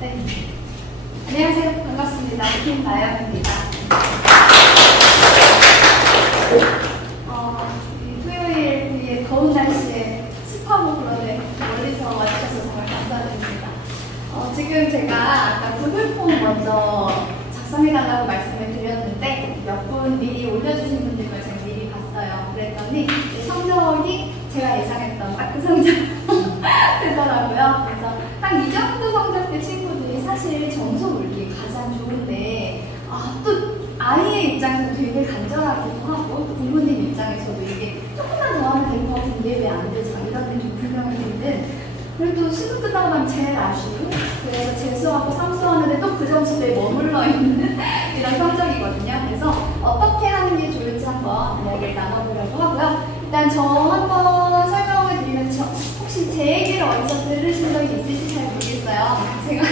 네. 안녕하세요. 반갑습니다. 김나영입니다. 토요일 더운 날씨에 습하고 그러네 멀리서 와주셔서 정말 감사드립니다. 지금 제가 아까 구글 폼 먼저 작성해달라고 말씀을 드렸는데 몇 분 미리 올려주신 분들과 제가 미리 봤어요. 그랬더니 성적이 제가 예상했던 딱 그 성적 되더라고요. 그래서 한 이 정도 성적대 친구들이 사실 점수 몰기 가장 좋은데 또 아이의 입장에서 되게 간절하기도 하고 또 부모님 입장에서도 이게 조금만 더 하면 될 것 같은데 왜 안 되지? 이런 게 좀 불명확했는데 그래도 시도 끝나고 나면 제일 아쉬운 그래서 재수하고 삼수하는데 또 그 점수대에 머물러 있는 이런 성적이거든요. 그래서 어떻게 하는 게 좋을지 한번 이야기를 나눠보려고 하고요. 일단 저 한번 설명을 드리면 혹시 제 얘기를 어디서 들으신 적이 있으신지 잘 모르겠어요. 제가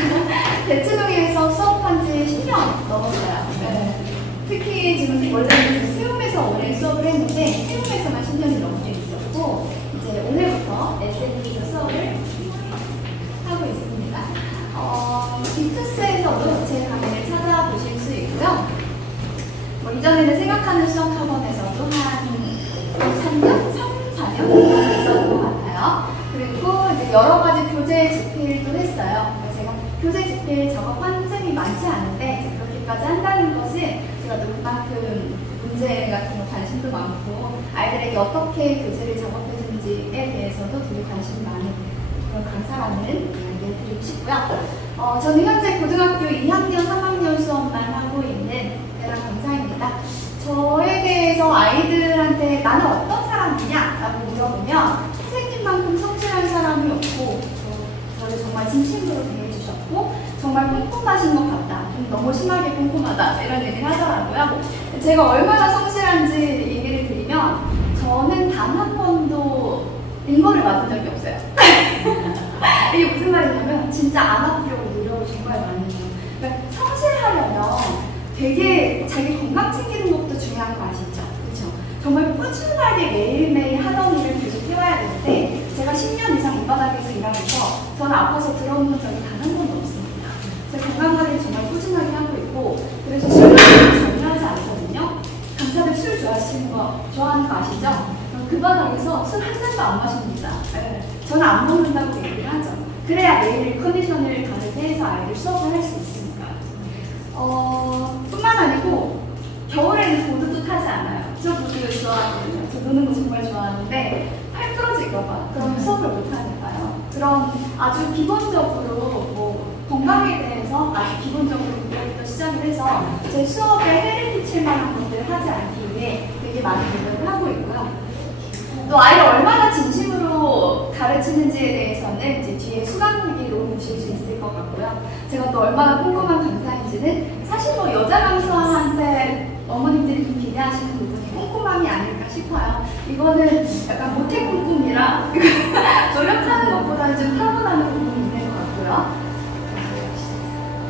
대치동에서 수업한 지 10년 넘었어요. 네. 특히 지금 원래는 세움에서 오래 수업을 했는데 세움에서만 10년이 넘게 있었고 이제 오늘부터 SNP에서 수업을 하고 있습니다. 빅투스에서도 제 강의를 찾아보실 수 있고요. 이전에는 생각하는 수학학원에서도 한 3년? 4년 있었던 것 같아요. 그리고 이제 여러 가지 교재 집필도 했어요. 제가 교재 집필 작업한 셈이 많지 않은데 그렇게까지 한다는 것은 제가 또 그만큼 문제 같은 거 관심도 많고 아이들에게 어떻게 교재를 작업해주는지에 대해서도 되게 관심이 많은 그런 강사라는 이야기를 드리고 싶고요. 저는 현재 고등학교 2학년, 3학년 수업만 하고 있는 대학 강사입니다. 저에 대해서 아이들한테 나는 어떤 사람이냐? 라고 물어보면 선생님만큼 성실한 사람이 없고 저를 정말 진심으로 대해주셨고 정말 꼼꼼하신 것 같다. 좀 너무 심하게 꼼꼼하다. 이런 얘기를 하더라고요. 제가 얼마나 성실한지 얘기를 드리면 저는 단 한 번도 인거를 맞은 적이 없어요. 이게 무슨 말이냐면 진짜 안 아프려고 노력을 정말 많이 해요. 그러니까 성실하려면 되게 자기 건강 챙기는 것도 중요한 거 아시죠? 그렇죠? 정말 꾸준하게 매일매일 하던 일을 계속 해와야 되는데 제가 10년 이상 이 바닥에서 일하면서 저는 아파서 들어오는 적이 단 한 번도 없습니다. 제 건강관리를 정말 꾸준하게 하고 있고 그래서 술 마시는 거 전혀 하지 않거든요. 강사들 술 좋아하는 거 아시죠? 그 바닥에서 술 한 잔도 안 마십니다. 네. 저는 안 먹는다고 얘기를 하죠. 그래야 매일 컨디션을 다르게 해서 아이를 수업을 할 수 있으니까. 뿐만 아니고 겨울에는 보드도 타지 않아요. 저 보드 좋아하거든요. 저 노는 거 정말 좋아하는데 팔 부러질까봐 그럼 수업을 못 하니까요. 그런 아주 기본적으로 건강에 대해서 아주 기본적으로 그때부터 시작을 해서 제 수업에 해를 끼칠 만한 것들을 하지 않기 위해 되게 많은 노력을 하고 있고요. 또 아이를 얼마나 진심으로 가르치는지에 대해서는 이제 뒤에 수강후기로 보실 수 있을 것 같고요. 제가 또 얼마나 꼼꼼한 강사인지는 사실 여자 강사한테 어머님들이 좀 기대하시는 부분이 꼼꼼함이 아닐까 싶어요. 이거는 약간 모태 꼼꼼이라 노력하는 것보다는 좀 타고나는 부분이 있는 것 같고요.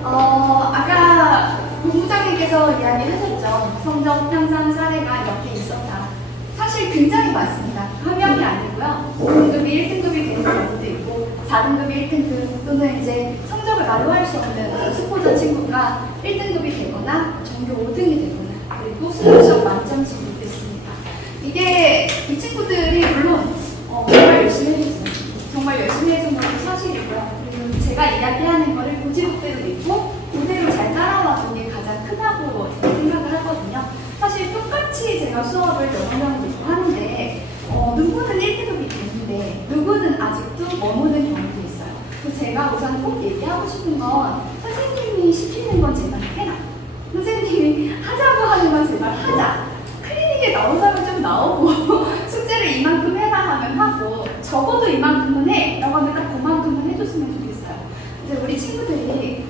아까 본부장님께서 이야기하셨죠. 성적 향상 사례가 몇 개 있었다. 사실 굉장히 많습니다. 한 명이 아니고요. 5등급이 1등급이 되는 경우도 있고 4등급이 1등급 또는 이제 성적을 말로 할 수 없는 스포자 친구가 1등급이 되거나 전교 5등이 되거나 그리고 수능 만점 친구도 있습니다. 이 친구들이 물론 정말 열심히 해줬어요. 정말 열심히 해준 것도 사실이고요. 그리고 제가 이야기하는 거를 고지국대로 믿고 그대로 잘 따라와준 게 가장 크다고 생각을 하거든요. 사실 똑같이 제가 수업을 여러 명을 믿고 하는데 누구는 1등급이 되는데 누구는 아직도 머무는 경우도 있어요. 그래서 제가 우선 꼭 얘기하고 싶은 건 선생님이 시키는 건 제발 해라. 선생님이 하자고 하는 건 제발 하자. 클리닉에 나온 사람은 좀 나오고 숙제를 이만큼 해라 하면 하고 적어도 이만큼은 해 라고 하면 딱 그만큼은 해줬으면 좋겠어요. 근데 우리 친구들이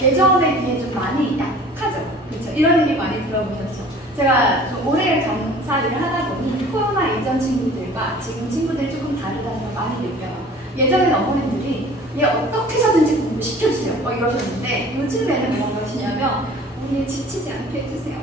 예전에 비해 좀 많이 약하죠. 그렇죠? 이런 얘기 많이 들어보셨죠? 제가 좀 오래 강사를 하다 보니 코로나 이전 친구들과 지금 친구들이 조금 다르다는 걸 많이 느껴요. 예전에는 어머님들이 얘 어떻게 해서든지 공부 시켜주세요 이러셨는데 요즘에는 뭐라 그러시냐면 우리 지치지 않게 해주세요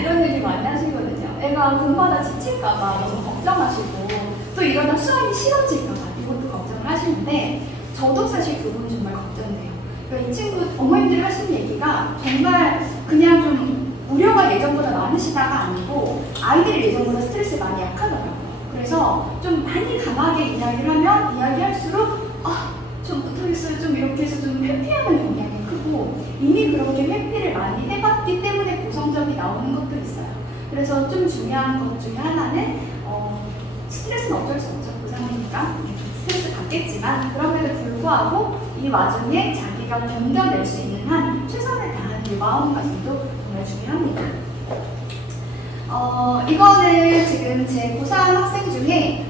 이런 얘기 많이 하시거든요. 애가 공부하다 지칠까봐 너무 걱정하시고 또 이러다 수학이 싫어질까봐 이것도 걱정을 하시는데 저도 사실 그건 정말 걱정돼요. 그러니까 이 친구 어머님들이 하시는 얘기가 정말 그냥 좀 우려가 예전보다 많으시다가 아니고 아이들이 예전보다 스트레스 많이 약하더라고요. 그래서 좀 많이 강하게 이야기를 하면 이야기할수록 좀 못하겠어요. 좀 이렇게 해서 좀 회피하는 경향이 크고 이미 그렇게 회피를 많이 해봤기 때문에 고성적이 나오는 것도 있어요. 그래서 좀 중요한 것 중에 하나는 스트레스는 어쩔 수 없죠. 고3이니까 스트레스 받겠지만 그럼에도 불구하고 이 와중에 자기가 견뎌낼 수 있는 한 최선을 다하는 이 마음가짐도 정말 중요합니다. 이거는 지금 제 고3 학생 중에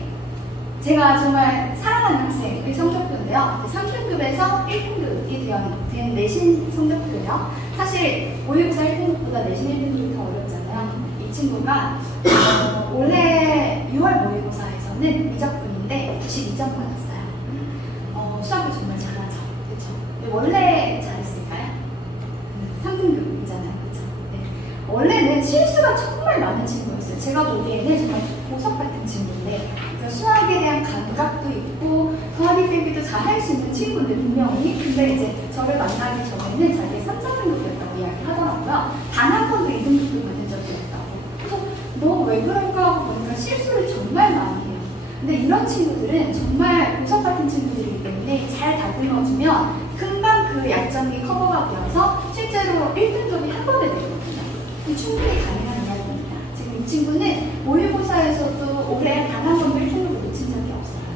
제가 정말 사랑하는 학생의 성적표인데요. 3등급에서 1등급이 된 내신 성적표예요. 사실 모의고사 1등급보다 내신 1등급이 더 어렵잖아요. 이 친구가 올해 6월 모의고사에서는 미적분인데 92점 받았어요. 수학을 정말 잘하죠. 그렇죠? 원래 잘했을까요? 3등급이잖아요. 그렇죠? 네. 원래는 실수가 정말 많은 친구였어요. 제가 보기에는 정말 보석 같은 친구인데 수학에 대한 감각도 있고 더하기 빼기도 잘 할 수 있는 친구인데 분명히. 근데 이제 저를 만나기 전에는 자기 3, 4등급이었다고 이야기하더라고요. 단 한 번도 2등급을 받은 적이 없다고. 그래서 너 왜 그럴까 하고 보니까 실수를 정말 많이 해요. 근데 이런 친구들은 정말 보석 같은 친구들이기 때문에 잘 다듬어주면 금방 그 약점이 커버가 되어서 실제로 1등급이 한 번에 되거든요. 충분히 가능한 이야기입니다. 지금 이 친구는 모의고사에서도 올해 단 한 번도 1등급을 놓친 적이 없어요.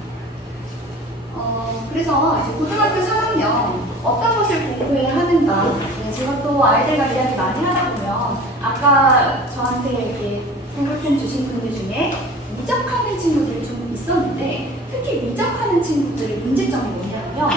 그래서 이제 고등학교 3학년 어떤 것을 공부해야 하는가. 제가 또 아이들과 이야기 많이 하다 보면 아까 저한테 이렇게 공부편 주신 분들 중에 미적하는 친구들이 좀 있었는데 특히 미적하는 친구들의 문제점이 뭐냐면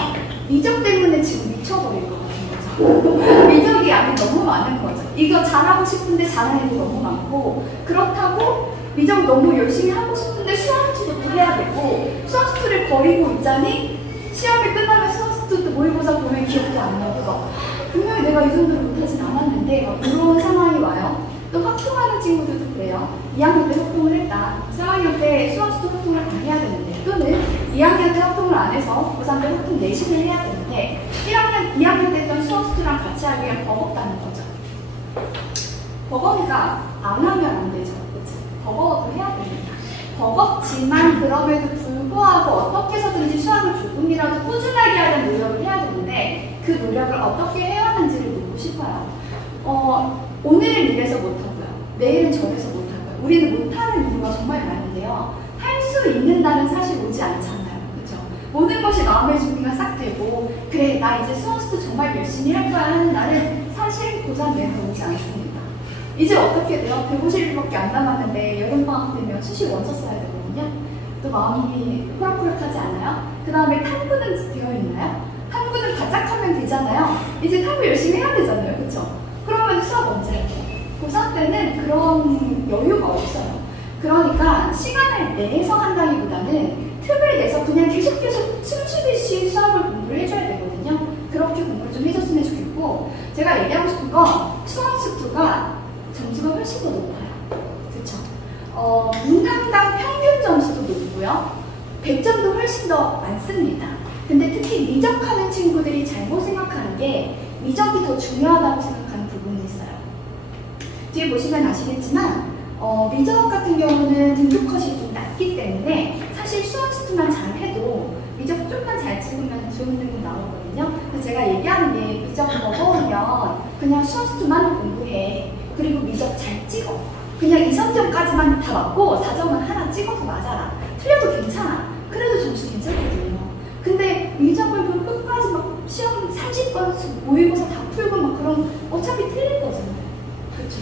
미적 때문에 지금 미쳐버릴 것 같은 거죠. 미적이 양이 너무 많은 거죠. 이거 잘하고 싶은데 잘하는 애도 너무 많고 그렇다고 미적 너무 열심히 하고 싶은데 수학스투도 해야 되고 수학스투를 버리고 있자니 시험이 끝나면 수학스투도 모의고사 보면 기억도 안 나고 분명히 내가 이 정도로 못하진 않았는데 이런 상황이 와요. 또 확통하는 친구들도 그래요. 2학년 때 확통을 했다. 3학년 때 수학스투 확통을 안 해야 되는데 또는 2학년 때 확통을 안 해서 고3 때 확통 내신을 해야 되는데 2학년 때 했던 수학스투랑 같이 하기 위해 버겁다는 거죠. 버거니까 안 하면 안 되죠. 그치? 버거워도 해야 됩니다. 버겁지만 그럼에도 불구하고 어떻게 해서든지 수학을 조금이라도 꾸준하게 하려는 노력을 해야 되는데 그 노력을 어떻게 해야 하는지를 묻고 싶어요. 오늘은 이래서 못하고요. 내일은 저래서 못하고요. 우리는 못하는 이유가 정말 많은데요. 할 수 있는 날은 사실 오지 않잖아요. 그렇죠? 모든 것이 마음의 준비가 싹 되고 그래 나 이제 수학스도 정말 열심히 할 거야 하는 날은 사실 고3 내내 오지 않습니다. 이제 어떻게 돼요? 150일밖에 안 남았는데 여름방학 되면 수시 원서 써야 되거든요. 또 마음이 호락호락하지 않아요? 그 다음에 탐구는 되어 있나요? 탐구는 바짝 하면 되잖아요. 이제 탐구 열심히 해야 되잖아요. 그렇죠? 그러면 수학 언제 할까요? 고3 때는 그런 여유가 없어요. 그러니까 시간을 내서 한다기보다는 틈을 내서 그냥 계속 숨쉬듯이 수학을 공부를 해줘야 되거든요. 그렇게 공부를 좀 해줬으면 좋겠고 제가 얘기하고 싶은 건 수학스투가 점수가 훨씬 더 높아요. 그쵸? 문항당 평균 점수도 높고요. 100점도 훨씬 더 많습니다. 근데 특히 미적하는 친구들이 잘못 생각하는 게 미적이 더 중요하다고 생각하는 부분이 있어요. 뒤에 보시면 아시겠지만 미적 같은 경우는 등급 컷이 좀 낮기 때문에 사실 수학스투만 잘해도 미적 좀만 잘 찍으면 좋은 등급 나오거든요. 그래서 제가 얘기하는 게 미적 버거우면 그냥 수학스투만 공부해. 그리고 미적 잘 찍어. 그냥 2, 3점까지만 다 맞고 4점은 하나 찍어서 맞아라. 틀려도 괜찮아. 그래도 점수 괜찮거든요. 근데 미적을 끝까지 막 시험 30번 모의고사 다 풀고 막 그럼 어차피 틀릴 거잖아요. 그렇죠?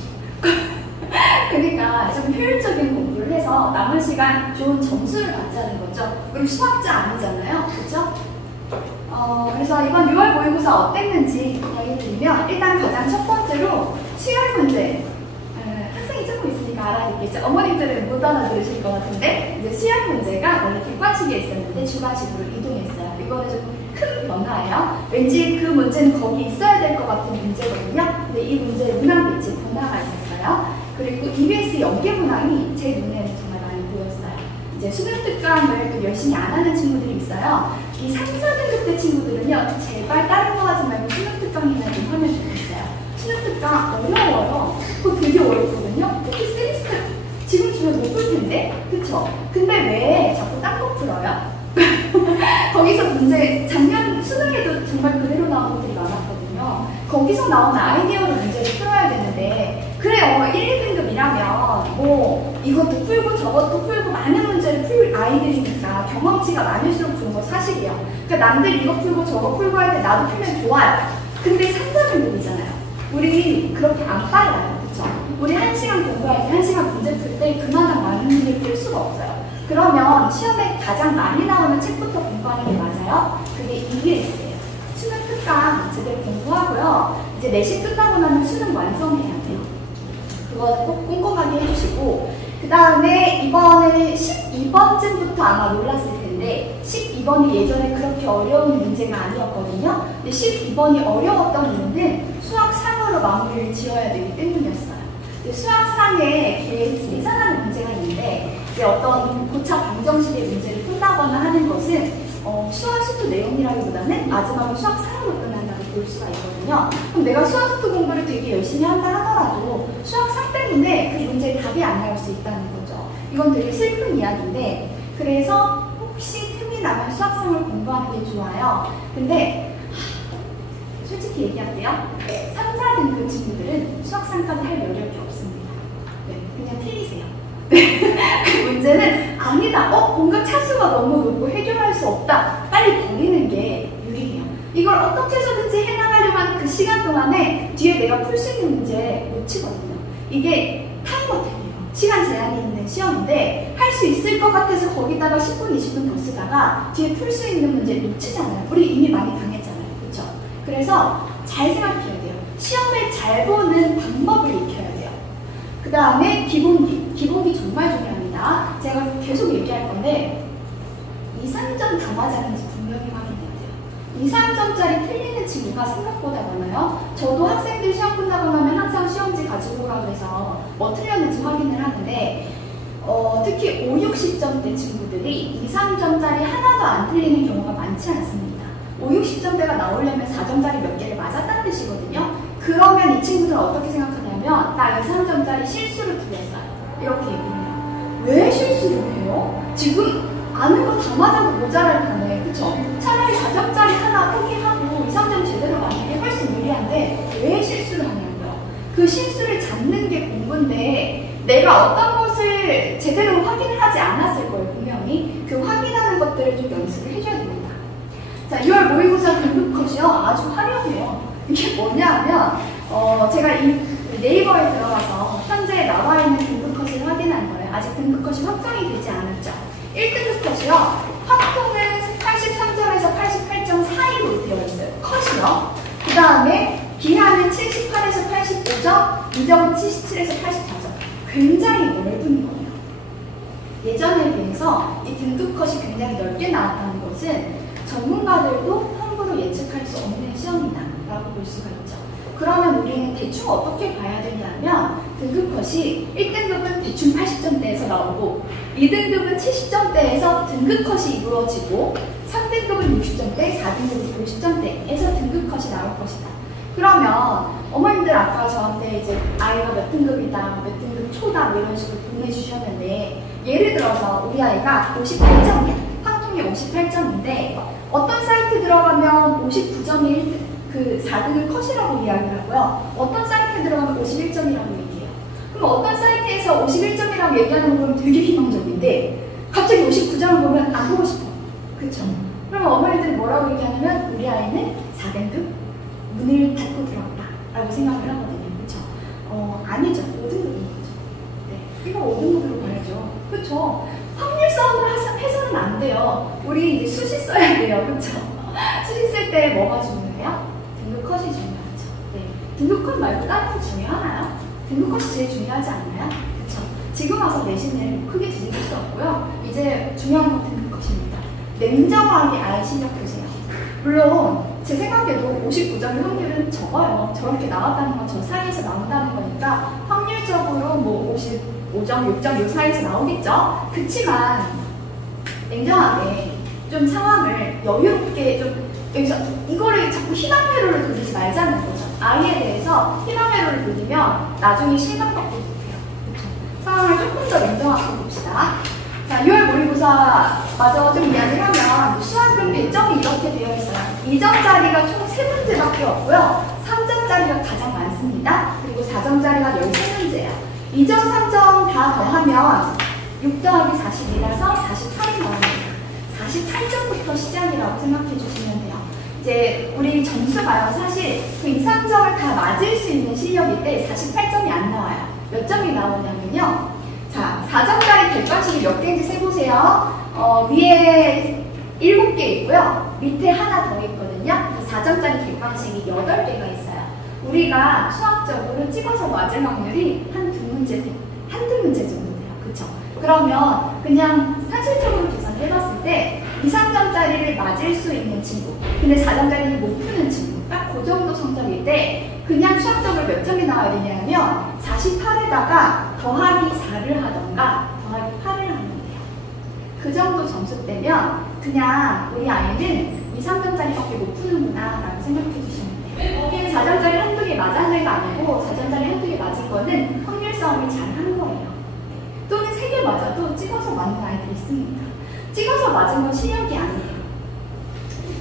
그러니까 좀 효율적인 공부를 해서 남은 시간 좋은 점수를 받자는 거죠. 우리 수학자 아니잖아요. 그렇죠? 그래서 이번 6월 모의고사 어땠는지 이야기 드리면 일단 가장 첫 번째로 시험 문제. 학생이 조금 있으니까 알아듣겠죠. 어머님들은 못 알아들으실 것 같은데 이제 시험 문제가 원래 객관식에 있었는데 주관식으로 이동했어요. 이거는 좀 큰 변화예요. 왠지 그 문제는 거기 있어야 될 것 같은 문제거든요. 근데 이 문제에 문항 배치 변화가 있었어요. 그리고 EBS 연계 문항이 제 눈에는 정말 많이 보였어요. 이제 수능 특강을 열심히 안 하는 친구들이 있어요. 이 3, 4등급 때 친구들은요, 제발 다른 거 하지 말고 수능 특강이나 좀 하면 좋겠어요. 수능 특강 어려워요. 그거 되게 어렵거든요. 특히 쓰리스텝 지금 주면 못 풀 텐데, 그쵸? 근데 왜 자꾸 딴 거 풀어요? 거기서 문제, 작년 수능에도 정말 그대로 나온 것들이 많았거든요. 거기서 나온 아이디어로 문제를 풀어야 되는데, 그래요. 1, 2등급이라면 뭐 이것도 풀고 저것도 풀고 많은 문제를 풀 아이들이니까 경험치가 많을수록 좋은 거 사실이에요. 그러니까 남들 이거 풀고 저거 풀고 할 때 나도 풀면 좋아요. 근데 3, 4등급이잖아요. 우리 그렇게 안 빨라요. 그쵸? 우리 1시간 공부할 때 1시간 문제 풀 때 그마당 많은 문제를 풀 수가 없어요. 그러면 시험에 가장 많이 나오는 책부터 공부하는 게 맞아요? 그게 EBS예요. 수능 특강 제대로 공부하고요. 이제 내신 끝나고 나면 수능 완성해야 돼요. 그거는 꼭 꼼꼼하게 해주시고, 그 다음에 이번에 12번쯤부터 아마 놀랐을 텐데 12번이 예전에 그렇게 어려운 문제가 아니었거든요. 근데 12번이 어려웠던 이유는 수학상으로 마무리를 지어야 되기 때문이었어요. 수학상에 계산하는 문제가 있는데 이제 어떤 고차 방정식의 문제를 푼다거나 하는 것은 수학수투 내용이라기보다는 마지막에 수학상으로 끝난다고 볼 수가 있거든요. 그럼 내가 수학수투 공부를 되게 열심히 한다 하더라도 수학상 때문에 그 문제에 답이 안 나올 수 있다는 거죠. 이건 되게 슬픈 이야기인데, 그래서 혹시 틈이 나면 수학상을 공부하는 게 좋아요. 근데 솔직히 얘기할게요. 3, 4등급 친구들은 수학상까지 할 여력이 없습니다. 네, 그냥 틀리세요. 그 문제는 아니다. 뭔가 차수가 너무 높고 해결할 수 없다. 빨리 버리는 게 유리해요. 이걸 어떻게 해서든지 해나가려고 하는 그 시간 동안에 뒤에 내가 풀 수 있는 문제 놓치거든요. 이게 타임어택이에요. 시간 제한이 있는 시험인데 할 수 있을 것 같아서 거기다가 10분, 20분 더 쓰다가 뒤에 풀 수 있는 문제 놓치잖아요. 우리 이미 많이 당했잖아요. 그렇죠? 그래서 잘 생각해야 돼요. 시험을 잘 보는 방법을 익혀야 돼요. 그 다음에 기본기 정말 중요합니다. 제가 계속 얘기할 건데 2, 3점 다 맞았는지 분명히 확인해야 돼요. 2, 3점짜리 틀리는 친구가 생각보다 많아요. 저도 학생들 시험 끝나고 나면 항상 시험지 가지고 가고 해서 뭐 틀렸는지 확인을 하는데 특히 5, 60점대 친구들이 2, 3점짜리 하나도 안 틀리는 경우가 많지 않습니다. 5, 60점대가 나오려면 4점짜리 몇 개를 맞았다는 뜻이거든요. 그러면 이 친구들은 어떻게 생각하냐면 나 2, 3점짜리 실수를 틀렸어요. 이렇게 얘기해요. 왜 실수를 해요? 지금 아는 거 다 맞아도 모자랄 판에, 그쵸? 차라리 4점짜리 하나 포기하고 2, 3점 제대로 맞는 게 훨씬 유리한데 왜 실수를 하냐고요? 그 실수를 잡는 게 공부인데 내가 어떤 것을 제대로 확인을 하지 않았을 거예요, 분명히. 그 확인하는 것들을 좀 연습을 해줘야 됩니다. 자, 2월 모의고사 등급컷이요. 아주 화려해요. 이게 뭐냐 하면 제가 이 네이버에 들어가서 현재 나와 있는 등급컷을 확인한 거예요. 아직 등급컷이 확정이 되지 않았죠. 1등급 컷이요. 확통은 83점에서 88점 사이로 되어 있어요. 컷이요. 그 다음에 기하는 78에서 85점, 이점은 77에서 84점. 굉장히 넓은 거예요. 예전에 비해서 이 등급컷이 굉장히 넓게 나왔다는 것은 전문가들도 함부로 예측할 수 없는 시험이다 라고 볼 수가 있죠. 그러면 우리는 대충 어떻게 봐야 되냐면 등급컷이 1등급은 대충 80점대에서 나오고 2등급은 70점대에서 등급컷이 이루어지고 3등급은 60점대, 4등급은 50점대에서 등급컷이 나올 것이다. 그러면 어머님들 아까 저한테 이제 아이가 몇 등급이다, 몇 등급 초다 뭐 이런 식으로 보내주셨는데 예를 들어서 우리 아이가 58점이야. 확통이 58점인데 어떤 사이트 들어가면 59점이 그 4등급 컷이라고 이야기를 하고요. 어떤 사이트에 들어가면 51점이라고 얘기해요. 그럼 어떤 사이트에서 51점이라고 얘기하는 거 보면 되게 희망적인데 갑자기 59점을 보면 안 보고 싶어. 그쵸? 그럼 어머니들이 뭐라고 얘기하냐면 우리 아이는 4등급 문을 닫고 들어왔다 라고 생각을 하거든요. 그쵸? 아니죠. 5등급인 거죠. 네. 이거 5등급으로 봐야죠. 그쵸? 확률 싸움을 해서는 안 돼요. 우리 이제 수시 써야 돼요. 그쵸? 수시 쓸 때 뭐가 중요해요? 등급컷이 중요하죠. 네. 등급컷 말고 다른 거 중요하나요? 등급컷이 제일 중요하지 않나요? 그쵸? 지금 와서 내신을 크게 뒤집을 수 없고요. 이제 중요한 건 등급컷입니다. 냉정하게 아이 실력 보세요. 물론 제 생각에도 59점의 확률은 적어요. 저렇게 나왔다는 건 저 사이에서 나온다는 거니까 확률적으로 뭐 55점, 6점 이 사이에서 나오겠죠? 그치만 냉정하게 좀 상황을 여유롭게 좀 여기서 이거를 자꾸 희망회로를 돌리지 말자는 거죠. 아이에 대해서 희망회로를 돌리면 나중에 실망받고 못해요. 그렇죠? 상황을 조금 더 냉정하게 봅시다. 자, 6월 모의고사마저 좀 이야기를 하면 수학은 배점이 이렇게 되어 있어요. 2점짜리가 총 3문제밖에 없고요. 3점짜리가 가장 많습니다. 그리고 4점짜리가 13문제예요. 2점, 3점 다 더하면 6 더하기 40이라서 48이 나옵니다. 48점부터 시작이라고 생각해 주시면 돼요. 이제 우리 점수가요. 사실 그 2, 3점을 다 맞을 수 있는 실력일 때 48점이 안 나와요. 몇 점이 나오냐면요. 자, 4점짜리 객관식이 몇 개인지 세보세요. 위에 7개 있고요. 밑에 하나 더 있거든요. 4점짜리 객관식이 8개가 있어요. 우리가 수학적으로 찍어서 맞을 확률이 한두 문제 정도 돼요. 그쵸? 그러면 그냥 사실적으로 계산해봤을 때 2, 3점짜리를 맞을 수 있는 친구, 근데 4점짜리를 못 푸는 친구, 딱 그 정도 성적일 때 그냥 수학적으로 몇 점이 나와야 되냐면 48에다가 더하기 4를 하던가 더하기 8을 하면 돼요. 그 정도 점수 때면 그냥 우리 아이는 2, 3점짜리밖에 못 푸는구나 라고 생각해 주시면 돼요. 4점짜리 한두 개 맞은 애가 아니고 4점짜리 한두 개 맞은 거는 확률 싸움을 잘 한 거예요. 또는 3개 맞아도 찍어서 맞는 아이들이 있습니다. 찍어서 맞은 건 실력이 아니에요.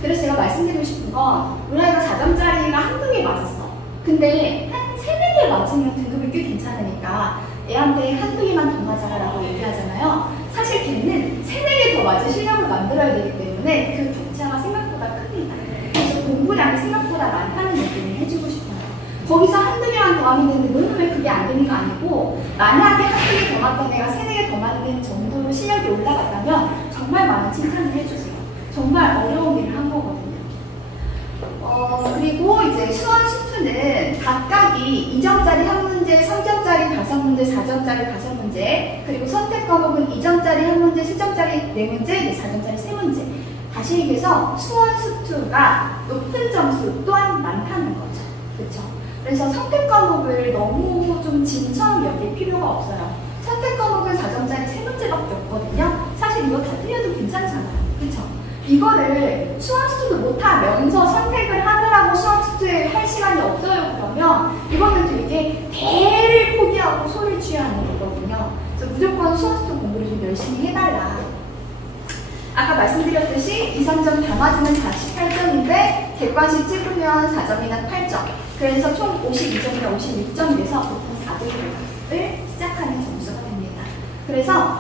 그래서 제가 말씀드리고 싶은 건 우리 아이가 4점짜리가 한두 개 맞았어. 근데 한 3, 4개 맞으면 등급이 꽤 괜찮으니까 애한테 한두 개만 더 맞아라라고 얘기하잖아요. 사실 걔는 3, 4개 더 맞을 실력을 만들어야 되기 때문에 그 격차가 생각보다 큽니다. 그래서 공부량이 생각보다 많다는 얘기를 해주고 싶어요. 거기서 한두 개만 더 하면 되는데 너는 왜 그게 안 되는 거 아니고 만약에 한두 개 더 맞던 애가 3, 4개 더 맞는 정도로 실력이 올라갔다면 정말 많은 칭찬을 해주세요. 정말 어려운 일을 한 거거든요. 그리고 이제 수원 수투는 각각이 2점짜리 1문제, 3점짜리 5문제, 4점짜리 5문제, 그리고 선택 과목은 2점짜리 1문제, 3점짜리 4문제, 4점짜리 3문제. 다시 얘기해서 수원 수투가 높은 점수 또한 많다는 거죠. 그렇죠? 그래서 선택 과목을 너무 좀 진처럼 여길 필요가 없어요. 선택 과목은 4점짜리 3문제밖에 없거든요. 사실 이거 다 틀려도 괜찮잖아요. 그렇죠? 이거를 수학수도 못하면서 선택을 하느라고 수학수에 할 시간이 없어요. 그러면 이거는 되게 대를 포기하고 소를 취해야 하는 거거든요. 그래서 무조건 수학수도 공부를 좀 열심히 해달라. 아까 말씀드렸듯이 2, 3점 다 맞으면 48점인데 객관식 찍으면 4점이나 8점. 그래서 총 52점이나 56점이 돼서 보통 4등급을 시작하는 점수가 됩니다. 그래서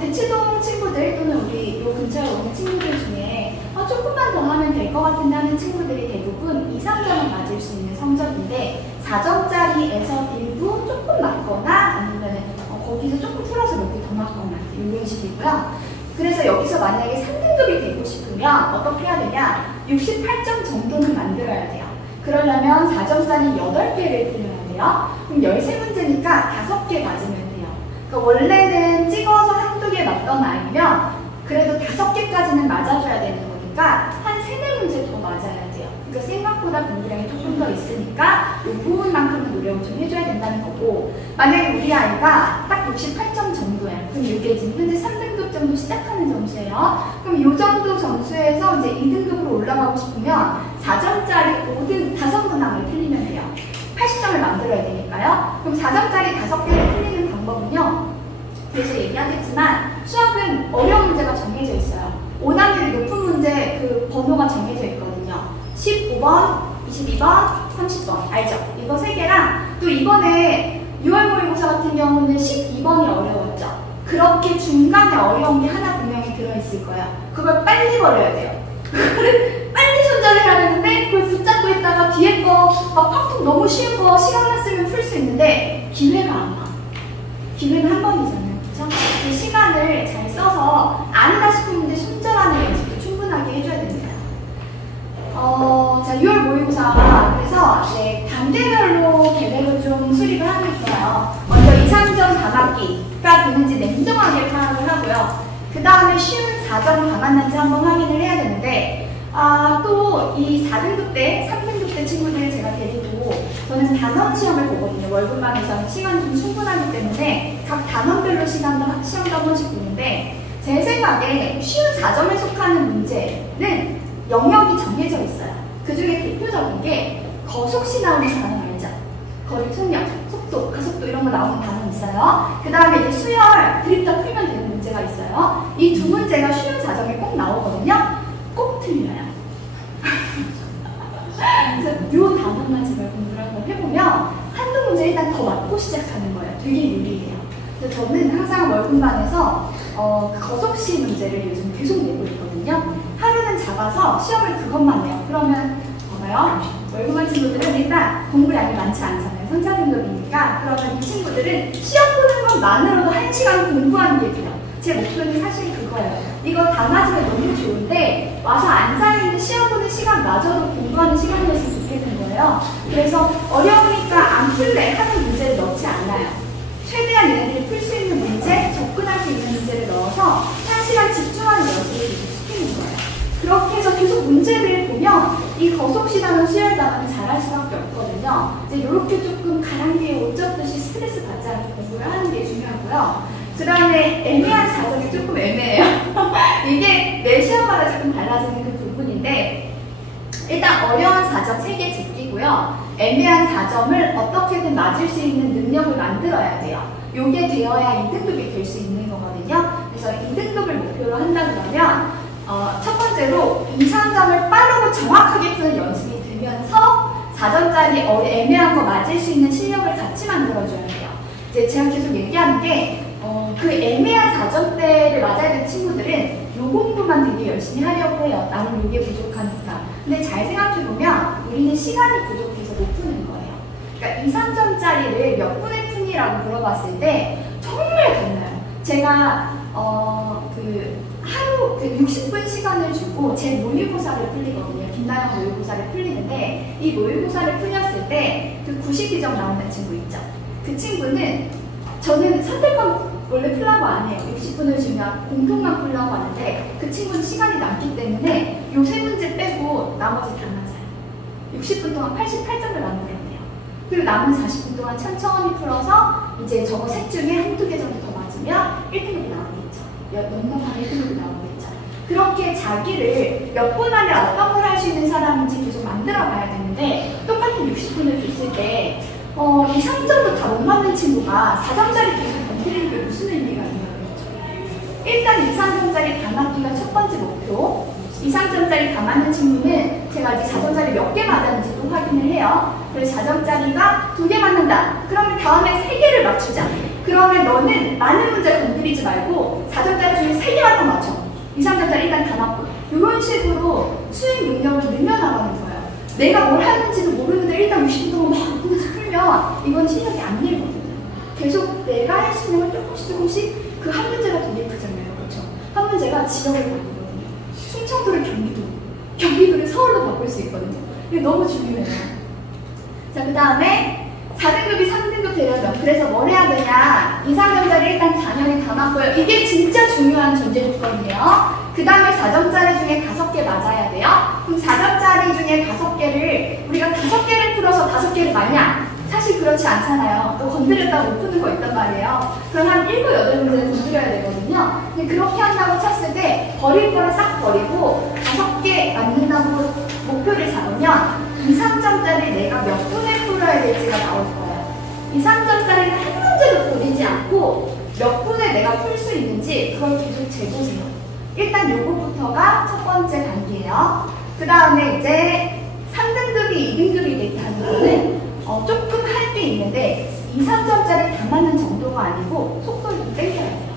대치동 친구들 또는 우리 요 근처에 오는 친구들 중에 조금만 더 하면 될 것 같은데 하는 친구들이 대부분 2, 3점을 맞을 수 있는 성적인데 4점짜리에서 일부 조금 맞거나 아니면 거기서 조금 풀어서 몇 개 더 맞거나 이런 식이고요. 그래서 여기서 만약에 3등급이 되고 싶으면 어떻게 해야 되냐? 68점 정도는 만들어야 돼요. 그러려면 4점짜리 8개를 풀어야 돼요. 그럼 13문제니까 5개 맞으면 돼요. 그러니까 원래는 찍어서 한두 개 맞던 아이면 그래도 5개까지는 맞아줘야 되는 거니까 한 3, 4문제 더 맞아야 돼요. 그러니까 생각보다 공부량이 조금 더 있으니까 이 부분만큼은 노력을 좀 해줘야 된다는 거고, 만약에 우리 아이가 딱 68점 정도야. 그럼 이게 지금 현재 3등급 정도 시작하는 점수예요. 그럼 이 정도 점수에서 이제 2등급으로 올라가고 싶으면 4점짜리 5문항을 틀리면 돼요. 80점을 만들어야 되니까요. 그럼 4점짜리 5개를 틀리는 방법은요. 그래서 얘기하겠지만 수학은 어려운 문제가 정해져 있어요. 5단계의 높은 문제 그 번호가 정해져 있거든요. 15번, 22번, 30번 알죠? 이거 3개랑 또 이번에 6월 모의고사 같은 경우는 12번이 어려웠죠. 그렇게 중간에 어려운 게 하나 분명히 들어있을 거예요. 그걸 빨리 버려야 돼요. 빨리 손절을 해야 되는데 그걸 붙잡고 있다가 뒤에 거 팍팍 너무 쉬운 거 시간만 쓰면 풀 수 있는데 기회가 안 와. 기회는 한 번이잖아요. 그렇죠? 그 시간을 잘 써서 아니다 싶은 문제 손절하는 연습도 충분하게 해줘야 됩니다. 자, 6월 모의고사 그래서 이제 단계별로 계획을 좀 수립을 하면 좋아요. 먼저 2, 3점 다 맞기가 되는지 냉정하게 파악을 하고요. 그 다음에 쉬운 4점 다 맞는지 한번 확인을 해야 되는데 또 이 4등급 때, 3등급 때 친구들 제가 데리고 저는 단원 시험을 보거든요. 월급망에서는 시간이 좀 충분하기 때문에 각 단원별로 시험도 한 번씩 보는데 제 생각에 쉬운 4점에 속하는 문제는 영역이 정해져 있어요. 그 중에 대표적인 게 거속시 나오는 단어 알죠? 거리, 속력, 속도, 가속도 이런 거 나오는 단어 있어요. 그 다음에 이제 수열, 드립다 풀면 되는 문제가 있어요. 이 두 문제가 쉬운 사정에 꼭 나오거든요. 꼭 틀려요. 그래서 이 단어만 제발 공부를 한번 해보면 한두 문제 일단 더 맞고 시작하는 거예요. 되게 유리해요. 그래서 저는 항상 월급반에서 거속시 문제를 요즘 계속 내고 있거든요. 하루는 잡아서 시험을 그것만 내요. 그러면 봐봐요. 월급반 친구들은 일단 공부량이 많지 않잖아요. 선자 등급이니까. 그러면 이 친구들은 시험 보는 것만으로도 1시간 공부하는 게 돼요. 제 목표는 사실 그거예요. 이거 다 맞으면 너무 좋은데 와서 앉아있는 시험 보는 시간마저도 공부하는 시간이었으면 좋겠는 거예요. 그래서 어려우니까 안 풀래 하는 문제를 넣지 않아요. 최대한 얘네들이 풀 수 있는 문제, 접근할 수 있는 문제를 넣어서 1시간 집중하는 연습을 시키는 거예요. 그렇게 해서 계속 문제를 보면 이 거속시 단어, 수열 단어는 잘할 수밖에 없거든요. 이제 이렇게 조금 가랑비에 옷 젖듯이 스트레스 받지 않게 공부를 하는 게 중요하고요. 그 다음에 애매한 사정이 조금 애매해요. 이게 매 시험마다 조금 달라지는 그 부분인데 일단 어려운 사정 3개 제끼고요. 애매한 사정을 어떻게든 맞을 수 있는 능력을 만들어야 돼요. 요게 되어야 2등급이 될 수 있는 거거든요. 그래서 2등급을 목표로 한다 그러면 첫 번째로 2, 3점을 빠르고 정확하게 푸는 연습이 되면서 4점짜리 애매한 거 맞을 수 있는 실력을 같이 만들어줘야 돼요. 이제 제가 계속 얘기하는 게 그 애매한 4점대를 맞아야 되는 친구들은 요 공부만 되게 열심히 하려고 해요. 나는 요게 부족하니까. 근데 잘 생각해보면 우리는 시간이 부족해서 못 푸는 거예요. 그러니까 2, 3점짜리를 몇 분에 푸니라고 물어봤을 때 정말 달라요. 제가 하루 60분 시간을 주고 제 모의고사를 풀리거든요. 김나영 모의고사를 풀리는데 이 모의고사를 풀렸을 때 그 92점 나오는 친구 있죠. 그 친구는 저는 선택권 원래 풀라고 안 해요. 60분을 주면 공통만 풀라고 하는데 그 친구는 시간이 남기 때문에 요 세 문제 빼고 나머지 다 맞아요. 60분 동안 88점을 만들었네요. 그리고 남은 40분 동안 천천히 풀어서 이제 저거 셋 중에 한두 개 정도 더 맞으면 1등급이 나오겠죠. 넉넉하게 1등급이 나오겠죠. 그렇게 자기를 몇 분 안에 어떤 걸 할 수 있는 사람인지 계속 만들어 가야 되는데 똑같은 60분을 줬을 때 2, 3점도 다 못 맞는 친구가 4점짜리 계속 건드리는 게 무슨 의미가 있는 거죠? 일단 2, 3점짜리 다 맞기가 첫 번째 목표. 2, 3점짜리 다 맞는 친구는 제가 이제 4점짜리 몇 개 맞았는지도 확인을 해요. 그래서 4점짜리가 2개 맞는다. 그러면 다음에 3개를 맞추자. 그러면 너는 많은 문제 건드리지 말고 4점짜리 중에 3개만 더 맞춰. 2, 3점짜리 일단 다 맞고. 이런 식으로 수행 능력을 늘려나가는 거예요. 내가 뭘 하는지도 모르는데 일단 60분 동안 막 문제씩 풀면 이건 실력이 안 늘거든요. 계속 내가 할 수 있는 걸 조금씩 그 한 문제가 되게 크잖아요. 그렇죠? 한 문제가 지역을 바꾸거든요. 충청도를 경기도를 서울로 바꿀 수 있거든요. 이게 너무 중요해요. 자, 그 다음에 4등급이 3등급 되려면 그래서 뭘 해야 되냐? 2, 3점짜리 일단 당연히 다 맞고요. 이게 진짜 중요한 전제 조건이에요. 그 다음에 4점짜리 중에 5개 맞아야 돼요. 그럼 4점짜리 중에 5개를 우리가 5개를 풀어서 5개를 맞냐? 사실 그렇지 않잖아요. 또 건드렸다고 못 푸는 거 있단 말이에요. 그럼 한 7, 8문제는 건드려야 되거든요. 근데 그렇게 한다고 쳤을 때 버릴 거를 싹 버리고 5개 맞는다고 목표를 잡으면 2, 3점짜리 내가 몇 분에 풀어야 될지가 나올 거예요. 2, 3점짜리는 한 문제도 버리지 않고 몇 분에 내가 풀 수 있는지 그걸 계속 재보세요. 일단 요거부터가 첫 번째 단계예요. 그 다음에 이제 3등급이 2등급이 됐다는 거는 조금 할 게 있는데 2, 3점짜리 다 맞는 정도가 아니고 속도를 좀 땡겨야 돼요.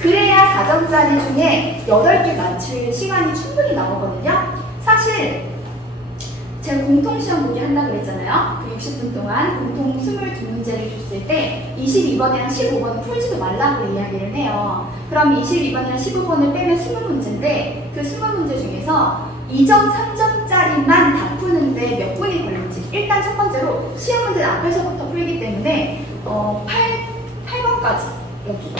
그래야 4점짜리 중에 8개 맞출 시간이 충분히 나오거든요. 사실 제가 공통시험 보기 한다고 그랬잖아요. 그 60분 동안 공통 22문제를 줬을 때 22번이랑 15번은 풀지도 말라고 이야기를 해요. 그럼 22번이랑 15번을 빼면 20문제인데 그 20문제 중에서 2점, 3점짜리만 다 푸는데 몇 분이 걸릴지. 일단 첫 번째로 시험 문제는 앞에서부터 풀기 때문에 8번까지 여기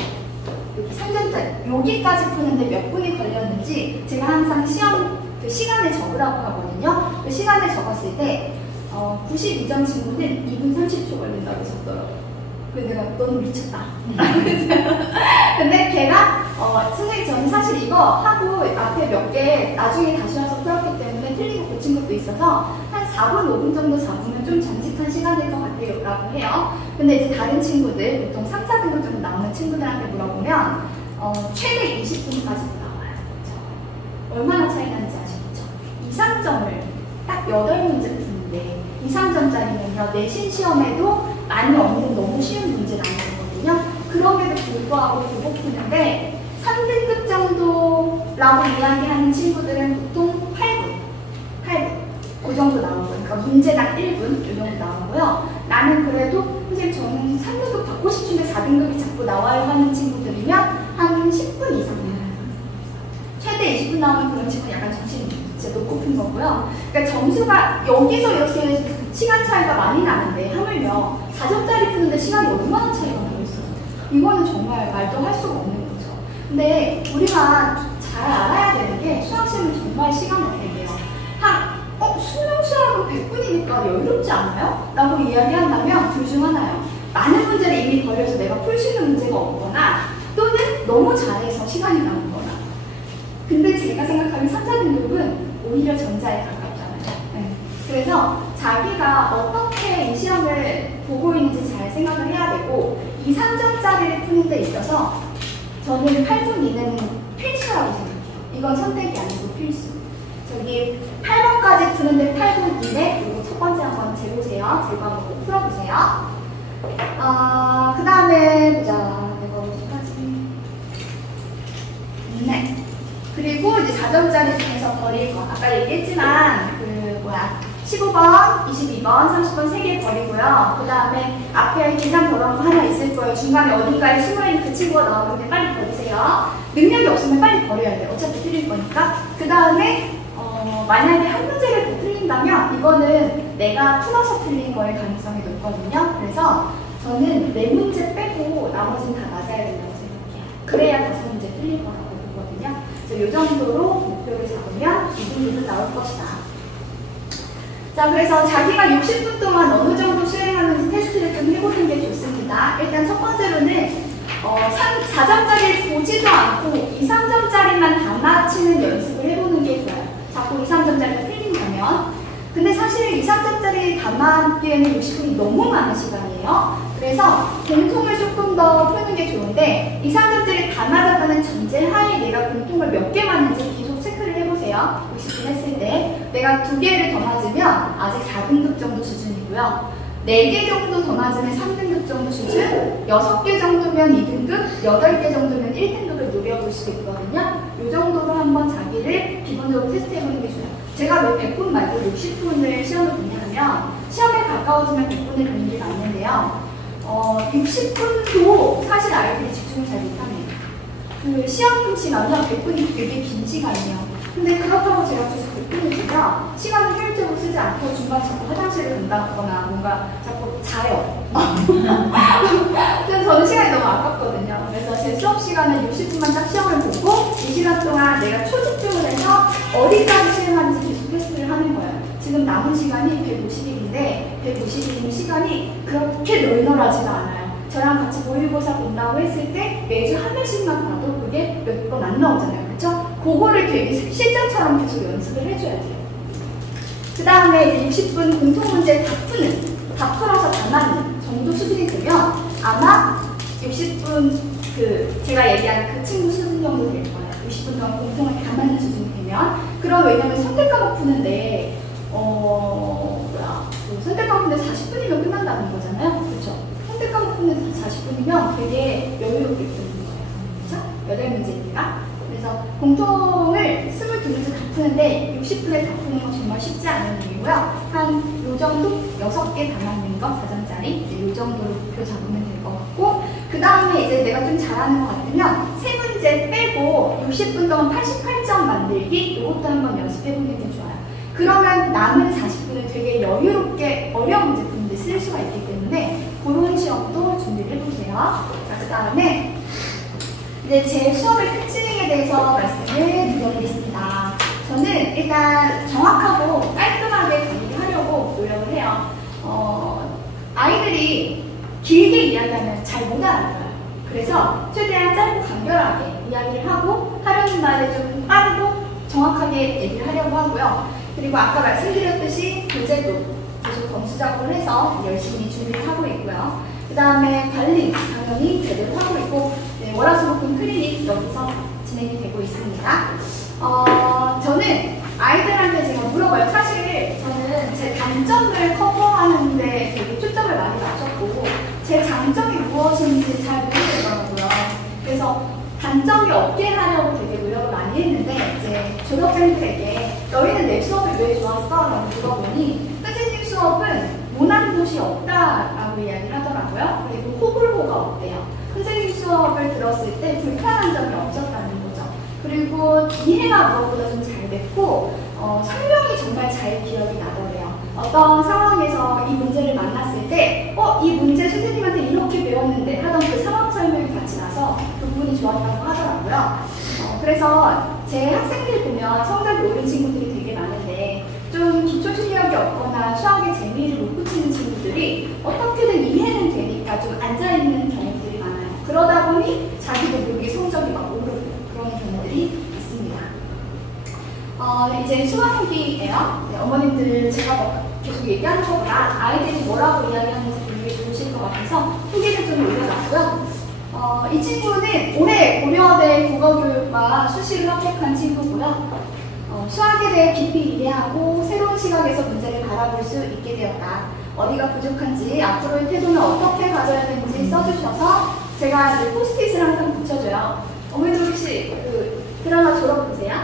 3점짜리 여기까지 푸는데 몇 분이 걸렸는지 제가 항상 시험 그 시간을 적으라고 하거든요. 그 시간을 적었을 때 92점 친구는 2분 30초 걸린다고 적더라고요. 그래서 내가 너는 미쳤다. 근데 걔가 선생님 저는 사실 이거 하고 앞에 몇 개 나중에 다시 와서 풀었기 때문에 친구도 있어서 한 4분, 5분 정도 잡으면 좀 정직한 시간일 것 같아요 라고 해요. 근데 이제 다른 친구들, 보통 3, 4등급 정도 나오는 친구들한테 물어보면 최대 20분까지도 나와요. 그렇죠? 얼마나 차이 나는지 아시겠죠? 2, 3점을 딱 8문제 푸는데 2, 3점짜리면요 내신 시험에도 많이 없는 너무 쉬운 문제 나오거든요. 그럼에도 불구하고 그거 푸는데 3등급 정도라고 이야기하는 친구들은 보통 8분 그 정도 나오는 거예요. 그러니까 문제당 1분 이 정도 나오고요. 나는 그래도 선생님 저는 3등급 받고 싶은데 4등급이 자꾸 나와요 하는 친구들이면 한 10분 이상 최대 20분 나오는 그런 친구는 약간 정신이 진짜 높은 거고요. 그러니까 점수가 여기서 이렇게 시간 차이가 많이 나는데 하물며 4점짜리 푸는데 시간이 얼마나 차이가 나겠어요. 이거는 정말 말도 할 수가 없는 거죠. 근데 우리가 잘 알아야 되는 게 수학시험은 정말 시간을 내게요. 수능 시험은 100분이니까 여유롭지 않아요? 라고 이야기한다면 둘 중 하나요. 많은 문제를 이미 벌여서 내가 풀 수 있는 문제가 없거나 또는 너무 잘해서 시간이 남은 거나. 근데 제가 생각하는 3, 4등급은 오히려 전자에 가깝잖아요. 네. 그래서 자기가 어떻게 이 시험을 보고 있는지 잘 생각을 해야 되고 2, 3점짜리를 푸는 데 있어서 저는 8분 이내는 필수라고 생각해요. 이건 선택이 아니고 필수. 저기 8번까지 푸는데 8분 이내, 그리고 첫 번째 한번 재보세요. 제거 한번 꼭 풀어보세요. 그 다음에 보자. 내가 어디까지? 네. 그리고 이제 4점짜리 중에서 버릴 거. 아까 얘기했지만, 15번, 22번, 30번 3개 버리고요. 그 다음에 앞에 계산 걸어놓은 거 하나 있을 거예요. 중간에 어딘가에 숨어있는 그 친구가 나오는데 빨리 버리세요. 능력이 없으면 빨리 버려야 돼요. 어차피 틀릴 거니까. 그 다음에 만약에 한 문제를 더 틀린다면 이거는 내가 풀어서 틀린 거일 가능성이 높거든요. 그래서 저는 4문제 빼고 나머지는 다 맞아야 된다고 생각해요. 그래야 5문제 틀릴 거라고 보거든요. 그래서 이 정도로 목표를 잡으면 2등급은 나올 것이다. 자, 그래서 자기가 60분 동안 어느 정도 수행하는지 테스트를 좀 해보는 게 좋습니다. 일단 첫 번째로는 4점짜리 보지도 않고 2, 3점짜리만 다 맞히는 연습을 해보는 게 좋아요. 자꾸 2, 3점짜리가 틀린다면. 근데 사실 2, 3점짜리 다 맞기에는 60분이 너무 많은 시간이에요. 그래서 공통을 조금 더 푸는 게 좋은데 2, 3점짜리 다 맞았다는 전제하에 내가 공통을 몇 개 맞는지 계속 체크를 해보세요. 60분 했을 때 내가 2개를 더 맞으면 아직 4등급 정도 수준이고요. 4개 정도 더 맞으면 3등급 정도 수준, 6개 정도면 2등급, 8개 정도면 1등급을 노려볼 수 있거든요. 이 정도로 한번 자기를 기본적으로 테스트해보는 게 좋아요. 제가 왜 100분 말고 60분을 시험을 보냐면 시험에 가까워지면 100분을 보는 게 맞는데요. 60분도 사실 아이들이 집중을 잘 못하네요. 그 시험 시간은 100분이 되게 긴 시간이에요. 근데 그렇다고 제가 계속 100분을 주면 시간을 효율적으로 쓰지 않고 중간에 자꾸 화장실을 간다거나 뭔가 자꾸 자요. 그래서 저는 시간이 너무 아깝거든요. 그래서 제 수업 시간은 60분만 딱 시험을 보고 이 시간 동안 내가 초집중을 해서 어디까지 수행하는지 계속 테스트를 하는 거예요. 지금 남은 시간이 150일인데 150일이면 시간이 그렇게 널널하지가 않아요. 저랑 같이 모의고사 본다고 했을 때 매주 한 명씩만 봐도 그게 몇 번 안 나오잖아요. 그쵸? 그거를 되게 실전처럼 계속 연습을 해줘야 돼요. 그 다음에 이제 60분 공통문제 다 풀어서 다 맞는 정도 수준이 되면 아마 60분 제가 얘기한 그 친구 수준 정도 될 거예요. 60분 동안 공통을 다 맞는 수준이 되면. 그럼 왜냐면 선택 과목 푸는데 선택 과목 푸는데 40분이면 끝난다는 거잖아요. 그렇죠? 선택 과목 푸는데 40분이면 되게 여유롭게 푸는 거예요. 그렇죠? 8문제니까. 그래서 공통을 22문제 다 푸는데 60분에 다 푸는 건 정말 쉽지 않은 일이고요. 한 요 정도 6개 다 맞는 거 4점짜리 요 정도로 목표 잡으면 될 것 같고, 그 다음에 이제 내가 좀 잘하는 것 같으면 3문제 빼고 60분 동안 88점 만들기 이것도 한번 연습해보는 게 좋아요. 그러면 남은 40분을 되게 여유롭게 어려운 문제 푸는데 쓸 수가 있기 때문에 그런 시험도 준비를 해보세요. 자, 그 다음에 이제 제 수업의 특징에 대해서 말씀을 드려보겠습니다. 저는 일단 정확하고 깔끔하게 강의를 하려고 노력을 해요. 아이들이 길게 이야기하면 잘 못 알아들어요. 그래서 최대한 짧고 간결하게 이야기를 하고 하려는 말에 좀 빠르고 정확하게 얘기를 하려고 하고요. 그리고 아까 아까 말씀드렸듯이 교재도 계속 검수 작업을 해서 열심히 준비를 하고 있고요. 그 다음에 관리 당연히 제대로 하고 있고, 네, 월화수목금 클리닉 여기서 진행이 되고 있습니다. 저는 아이들한테 제가 물어봐요. 사실 저는 제 단점을 커버하는데 되게 초점을 많이 맞췄고 제 장점이 무엇인지 잘 모르겠더라고요. 그래서 단점이 없게 하려고 되게 노력을 많이 했는데 이제 졸업생들에게 너희는 내 수업이 왜 좋았어? 라고 물어보니 선생님 수업은 모난 곳이 없다라고 이야기를 하더라고요. 그리고 호불호가 없대요. 선생님 수업을 들었을 때 불편한 점이 없었다는 거죠. 그리고 이해가 무엇보다 좀 잘 됐고 설명이 정말 잘 기억이 나더래요. 어떤 상황에서 이 문제를 만났을 때 이 문제 선생님한테 이렇게 배웠는데 하던 그 상황 설명이 같이 나서 그 부분이 좋았다고 하더라고요. 그래서 제 학생들 보면 성적이 오른 친구들이 되게 많은데 좀 기초 실력이 없거나 수학의 재미를 못 붙이는 친구들이 어떻게든 이해는 되니까 좀 앉아있는 경우들이 많아요. 그러다 보니 자기도 모르게 성적이 막 오르고 그런 경우들이 있습니다. 이제 수학기예요. 네, 어머님들 제가 계속 얘기하는 것보다 아이들이 뭐라고 이야기하는지 되게 좋으실 것 같아서 후기를 좀 올려놨고요. 이 친구는 올해 고려대 국어교육과 수시를 합격한 친구고요. 수학에 대해 깊이 이해하고 새로운 시각에서 문제를 바라볼 수 있게 되었다. 어디가 부족한지 앞으로의 태도는 어떻게 가져야 되는지 써주셔서 제가 이제 포스트잇을 항상 붙여줘요. 어머니도 혹시 그 드라마 졸업 보세요?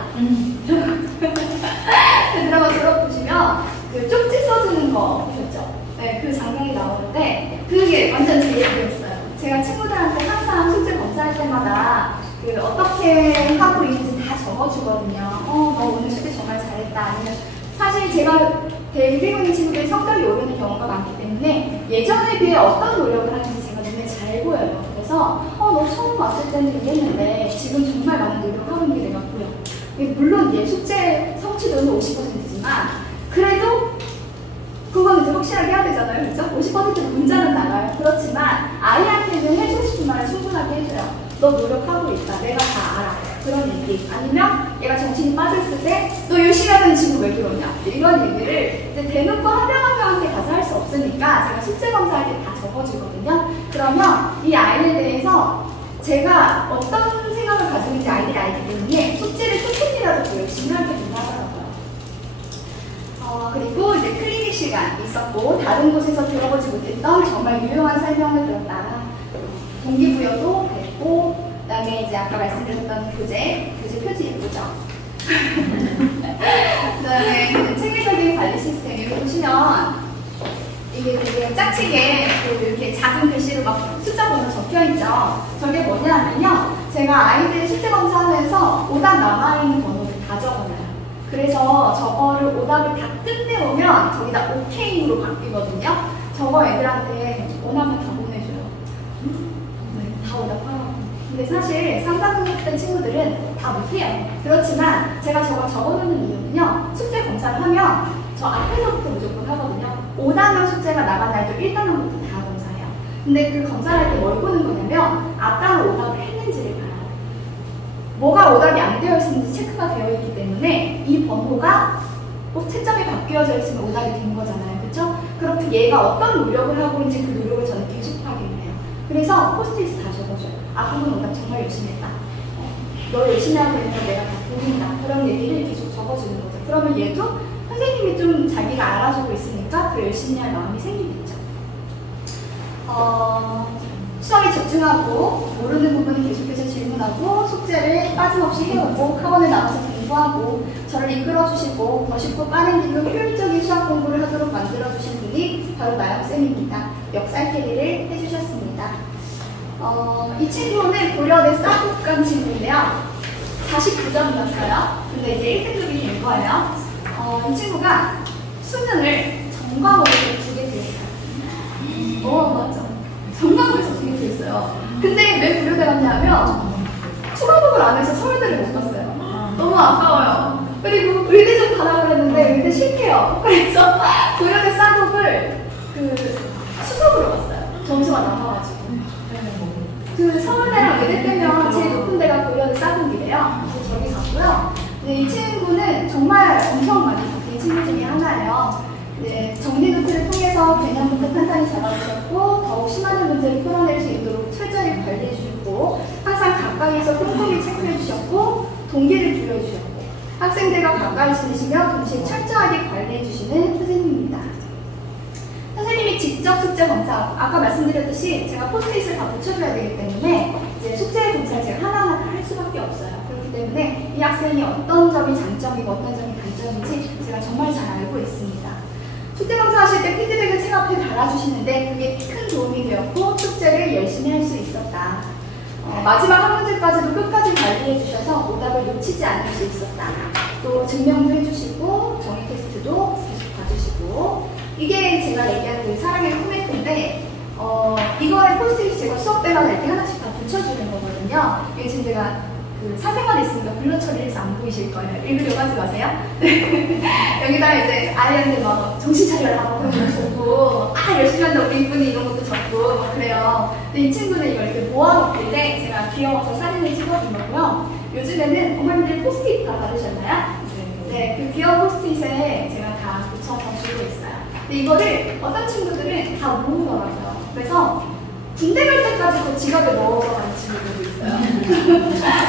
드라마 졸업 보시면 그 쪽지 써주는 거 보셨죠? 네, 그 장면이 나오는데 그게 완전 제 얘기였어요. 제가 친구들한테 항상 숙제 검사할 때마다 그 어떻게 하고 있는지 다 적어주거든요. 너 오늘 숙제 정말 잘했다. 아니면 사실 제가 대비군인 친구들이 성적이 오르는 경우가 많기 때문에 예전에 비해 어떤 노력을 하는지 제가 눈에 잘 보여요. 그래서 너 처음 왔을 때는 이랬는데 지금 정말 많은 노력하고 있는 게 내가 보여. 물론 숙제 성취도는 50%지만 그래도 그거는 이제 확실하게 해야 되잖아요. 그렇죠? 50% 문자는 나가요. 그렇지만 아이한테는 해주고 싶은 말을 충분하게 해줘요. 너 노력하고 있다. 내가 다 알아. 그런 얘기. 아니면 얘가 정신이 빠졌을 때 너 열심히 하는 친구 왜 그러냐. 이런 얘기를 이제 대놓고 한 명 한 명한테 가서 할 수 없으니까 제가 숙제 검사할 때 다 적어주거든요. 그러면 이 아이에 대해서 제가 어떤 생각을 가지고 있는지 아이들이 알기 때문에 숙제를 조금이라도 더 열심히 하게 된다더라고요. 그리고 이제 클리닉 시간 있었고 다른 곳에서 들어보지 못했던 정말 유용한 설명을 들었다. 동기부여도 됐고 그 다음에 이제 아까 말씀드렸던 교재 표지 예쁘죠? 그 다음에 체계적인 관리 시스템 여기 보시면 이게 되게 짝지게 이렇게 작은 글씨로 막 숫자 번호 적혀있죠. 저게 뭐냐면요. 제가 아이들 숙제 검사하면서 오답 남아있는 번호를 다 적어놔요. 그래서 저거를 오답을 다 끝내오면 저기다 OK로 바뀌거든요. 저거 애들한테 원하면 다 보내줘요. 네, 다 오답하라고. 근데 사실 상담했던 친구들은 다 못해요. 그렇지만 제가 저거 적어놓는 이유는요. 숙제 검사를 하면 저 앞에서부터 무조건 하거든요. 5단원 숙제가 나간 날도 1단원부터 다 검사해요. 근데 그 검사를 할 때 뭘 보는 거냐면 앞단원 오답을 했는지를 봐요. 뭐가 오답이 안 되어 있는지 체크가 되어 있기 때문에 이 번호가 채점이 바뀌어져 있으면 오답이 된 거잖아요. 그렇죠? 그렇게 얘가 어떤 노력을 하고 있는지 그 노력을 저는 계속 확인을 해요. 그래서 포스트잇 다 적어줘요. 그분 오답 정말 열심히 했다. 너 열심히 하고 있는 거 내가 다 보인다. 그런 얘기를 계속 적어주는 거죠. 그러면 얘도 선생님이 좀 자기가 알아주고 있으니까 더 열심히 할 마음이 생기겠죠. 수업에 집중하고 모르는 부분은 계속해서 질문하고 숙제를 빠짐없이 해오고 학원에 나가서 공부하고 저를 이끌어주시고 더 쉽고 빠른 길로 효율적인 수학 공부를 하도록 만들어주신 분이 바로 나영쌤입니다. 역살캐리를 해주셨습니다. 이 친구는 고려대 쌍국간 친구인데요. 49점이었어요. 근데 이제 1등급이 된 거예요. 이 친구가 수능을 전과목으로 2개 들었어요. 맞죠? 전과목을 2개 들었어요. 근데 왜 고려대 갔냐면 추가목을 안 해서 서울대를 못 갔어요. 너무 아까워요. 그리고 의대 좀 가라고 했는데 의대 실패요. 그래서 고려대 쌍국을 수석으로 갔어요. 점수가 나와가지고. 그 서울대랑 의대 빼면 제일 높은 데가 고려대 쌍국이래요. 그래서 저기 갔고요. 이 친구는 정말 엄청 많이 바뀐 친구 중에 하나예요. 네, 정리 노트를 통해서 개념부터 탄탄히 잡아주셨고 더욱 심한 문제를 풀어낼 수 있도록 철저히 관리해 주셨고 항상 가까이서 꼼꼼히 체크해 주셨고 동기를 부여주셨고 학생들과 가까이 지내시며 동시에 철저하게 관리해 주시는 선생님입니다. 선생님이 직접 숙제 검사하고 아까 말씀드렸듯이 제가 포스트잇을 다 붙여줘야 되기 때문에 이제 숙제 검사를 제가 하나하나 다 할 수밖에 없어요. 그렇기 때문에 이 학생이 어떤 점이 장점이고 어떤 점이 단점인지 제가 정말 잘 알고 있습니다. 숙제 검사하실 때 피드백을 책 앞에 달아주시는데 그게 큰 도움이 되었고 숙제를 열심히 할 수 있었다. 마지막 한 문제까지도 끝까지 관리해 주셔서 오답을 놓치지 않을 수 있었다. 또 증명도 해주시고 정의 테스트도 계속 봐주시고 이게 제가 얘기한 그 사랑의 코멘트인데 이거에 포스트잇 제가 수업 때마다 이렇게 하나씩 다 붙여주는 거거든요. 이게 지금 제가 그 사생활이 있으니까 블러 처리해서 안 보이실 거예요. 읽으려고 하지 마세요. 여기다 이제 아이한테 막 정신 차려라 그런 거 적고 열심히 한다 우리 이쁜이 이런 것도 적고 막 그래요. 근데 이 친구는 이걸 이렇게 모아놓길래 제가 귀여워서 사진을 찍어준 거고요. 요즘에는 어머님들 포스트잇 다 받으셨나요? 네, 그 귀여운 포스트잇에 제가 다 붙여서 주고 있어요. 근데 이거를 어떤 친구들은 다 모으더라고요. 그래서 군대 갈 때까지 그 지갑에 넣어서 가는 친구들도 있어요.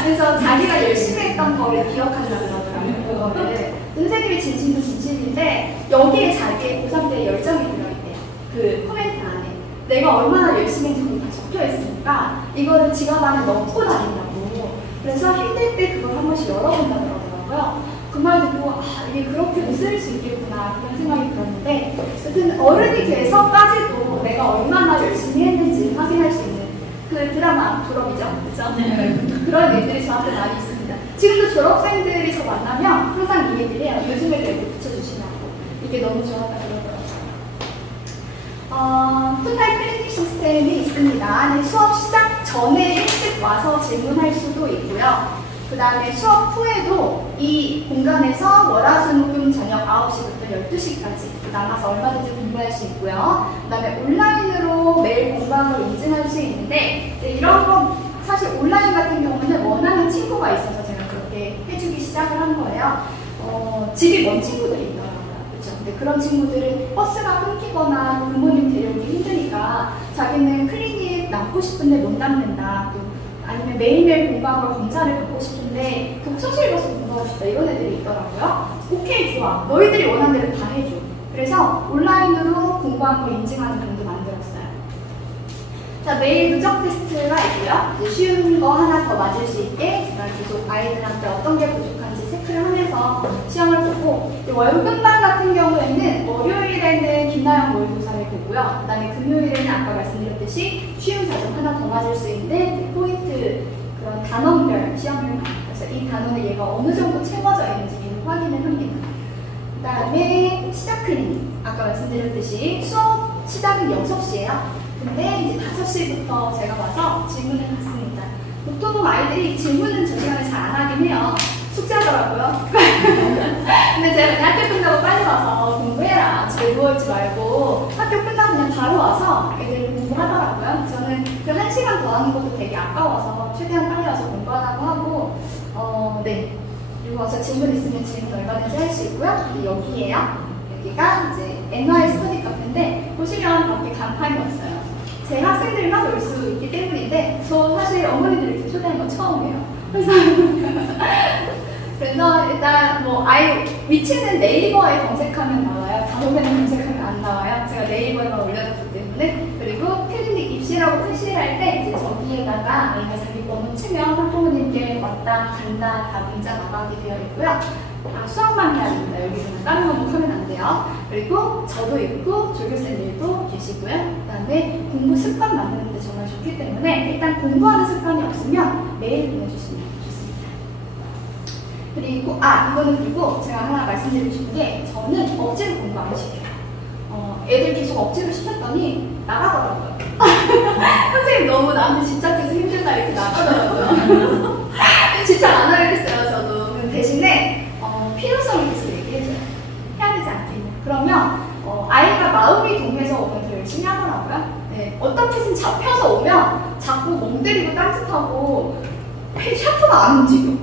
그래서 자기가 열심히 했던 거를 기억한다 그러더라고요. 그거를. 선생님이 진심도 진심인데 여기에 자기의 고3 때 열정이 들어있대요. 그 코멘트 안에. 내가 얼마나 열심히 했는지 다 적혀있으니까 이거를 지갑 안에 넣고 다닌다고. 그래서 힘들 때 그걸 한 번씩 열어본다 그러더라고요. 그 말 듣고 이게 그렇게 쓰일 수 있겠구나 그런 생각이 들었는데 어쨌든 어른이 돼서까지도 내가 얼마나 열심히 했는지 확인할 수 있는 그 드라마 졸업이죠. 그렇죠? 네. 그런 일들이 저한테 많이 있습니다. 지금도 졸업생들이 저 만나면 항상 이 얘기를 해요. 요즘에도 이렇게 붙여주시냐고. 이게 너무 좋았다 그러더라고요. 풋타입 클리닉 시스템이 있습니다. 수업 시작 전에 일찍 와서 질문할 수도 있고요. 그 다음에 수업 후에도 이 공간에서 월화수목금 저녁 9시부터 12시까지 남아서 얼마든지 공부할 수 있고요. 그 다음에 온라인으로 매일 공부한 걸 인증할 수 있는데 이런 거 사실 온라인 같은 경우는 원하는 친구가 있어서 제가 그렇게 해주기 시작을 한 거예요. 집이 먼 친구들이 있더라고요. 그렇죠? 근데 그런 친구들은 버스가 끊기거나 부모님 데려오기 힘드니까 자기는 클리닉 남고 싶은데 못 남는다. 또 아니면 매일매일 공부한 걸 검사를 받고 싶은데 독서실 가서 공부하고 싶다 이런 애들이 있더라고요. 오케이 좋아. 너희들이 원하는 대로 다 해줘. 그래서 온라인으로 공부한 걸 인증하는 방도 만들었어요. 자, 매일 누적 테스트가 있고요. 이제 쉬운 거 하나 더 맞을 수 있게 제가 계속 아이들한테 어떤 게 부족한지 체크를 하면서 시험을 보고 월급반 같은 경우에는 월요일에는 김나영 모의고사를 보고요. 그 다음에 금요일에는 아까 말씀드렸듯이 쉬운 자정 하나 더 맞을 수 있는데 포인트 그런 단원별 시험을 봐요. 그래서 이 단원에 얘가 어느 정도 채워져 있는지 확인을 합니다. 그 다음에 시작 클리닉 아까 말씀드렸듯이 수업 시작은 6시예요. 근데 이제 5시부터 제가 와서 질문을 받습니다. 보통 아이들이 질문은 저 시간에 잘 안 하긴 해요. 숙제하더라고요. 근데 제가 그냥 학교 끝나고 빨리 와서 공부해라. 집에 누워있지 말고 학교 끝나고 그냥 바로 와서 애들 공부하더라고요. 저는 그 1시간 더 하는 것도 되게 아까워서 최대한 빨리 와서 공부하라고 하고 네. 그리고 와서 질문 있으면 질문 얼마든지 할 수 있고요. 여기에요. 여기가 이제 NY 스터디 카페인데 보시면 밖에 간판이 없어요. 제 학생들만 올 수 있기 때문인데 저 사실 어머니들 이렇게 초대한 건 처음이에요. 그래서 일단 뭐 아이 위치는 네이버에 검색하면 나와요. 다음에는 검색하면 안 나와요. 제가 네이버에만 올려놨기 때문에. 그리고 클리닉 입시라고 표시할 때 이제 저기에다가 아이가 자기 번호 치면 학부모님께 왔다 간다 다 문자 나가게 되어 있고요. 수학만 해야 됩니다. 여기서는 다른 건 하면 안 돼요. 그리고 저도 있고 조교생들도 계시고요. 그 다음에 공부 습관 만드는 데 정말 좋기 때문에 일단 공부하는 습관이 없으면 매일 보내주시면 좋습니다. 그리고 이거는 제가 하나 말씀드리고 싶은 게 저는 억지로 공부 안 시켜요. 애들 계속 억지로 시켰더니 나가더라고요. 선생님 너무 나한테 집착해서 힘들다 이렇게 나가더라고요. 집착 안 하겠어요 저도. 대신에 필요성을 계속 얘기해줘요. 해야 되지 않겠냐. 그러면 아이가 마음이 동해서 오면 더 열심히 하더라고요. 네, 어떻게든 잡혀서 오면 자꾸 멍 때리고 딴짓하고 샤프가 안 움직여.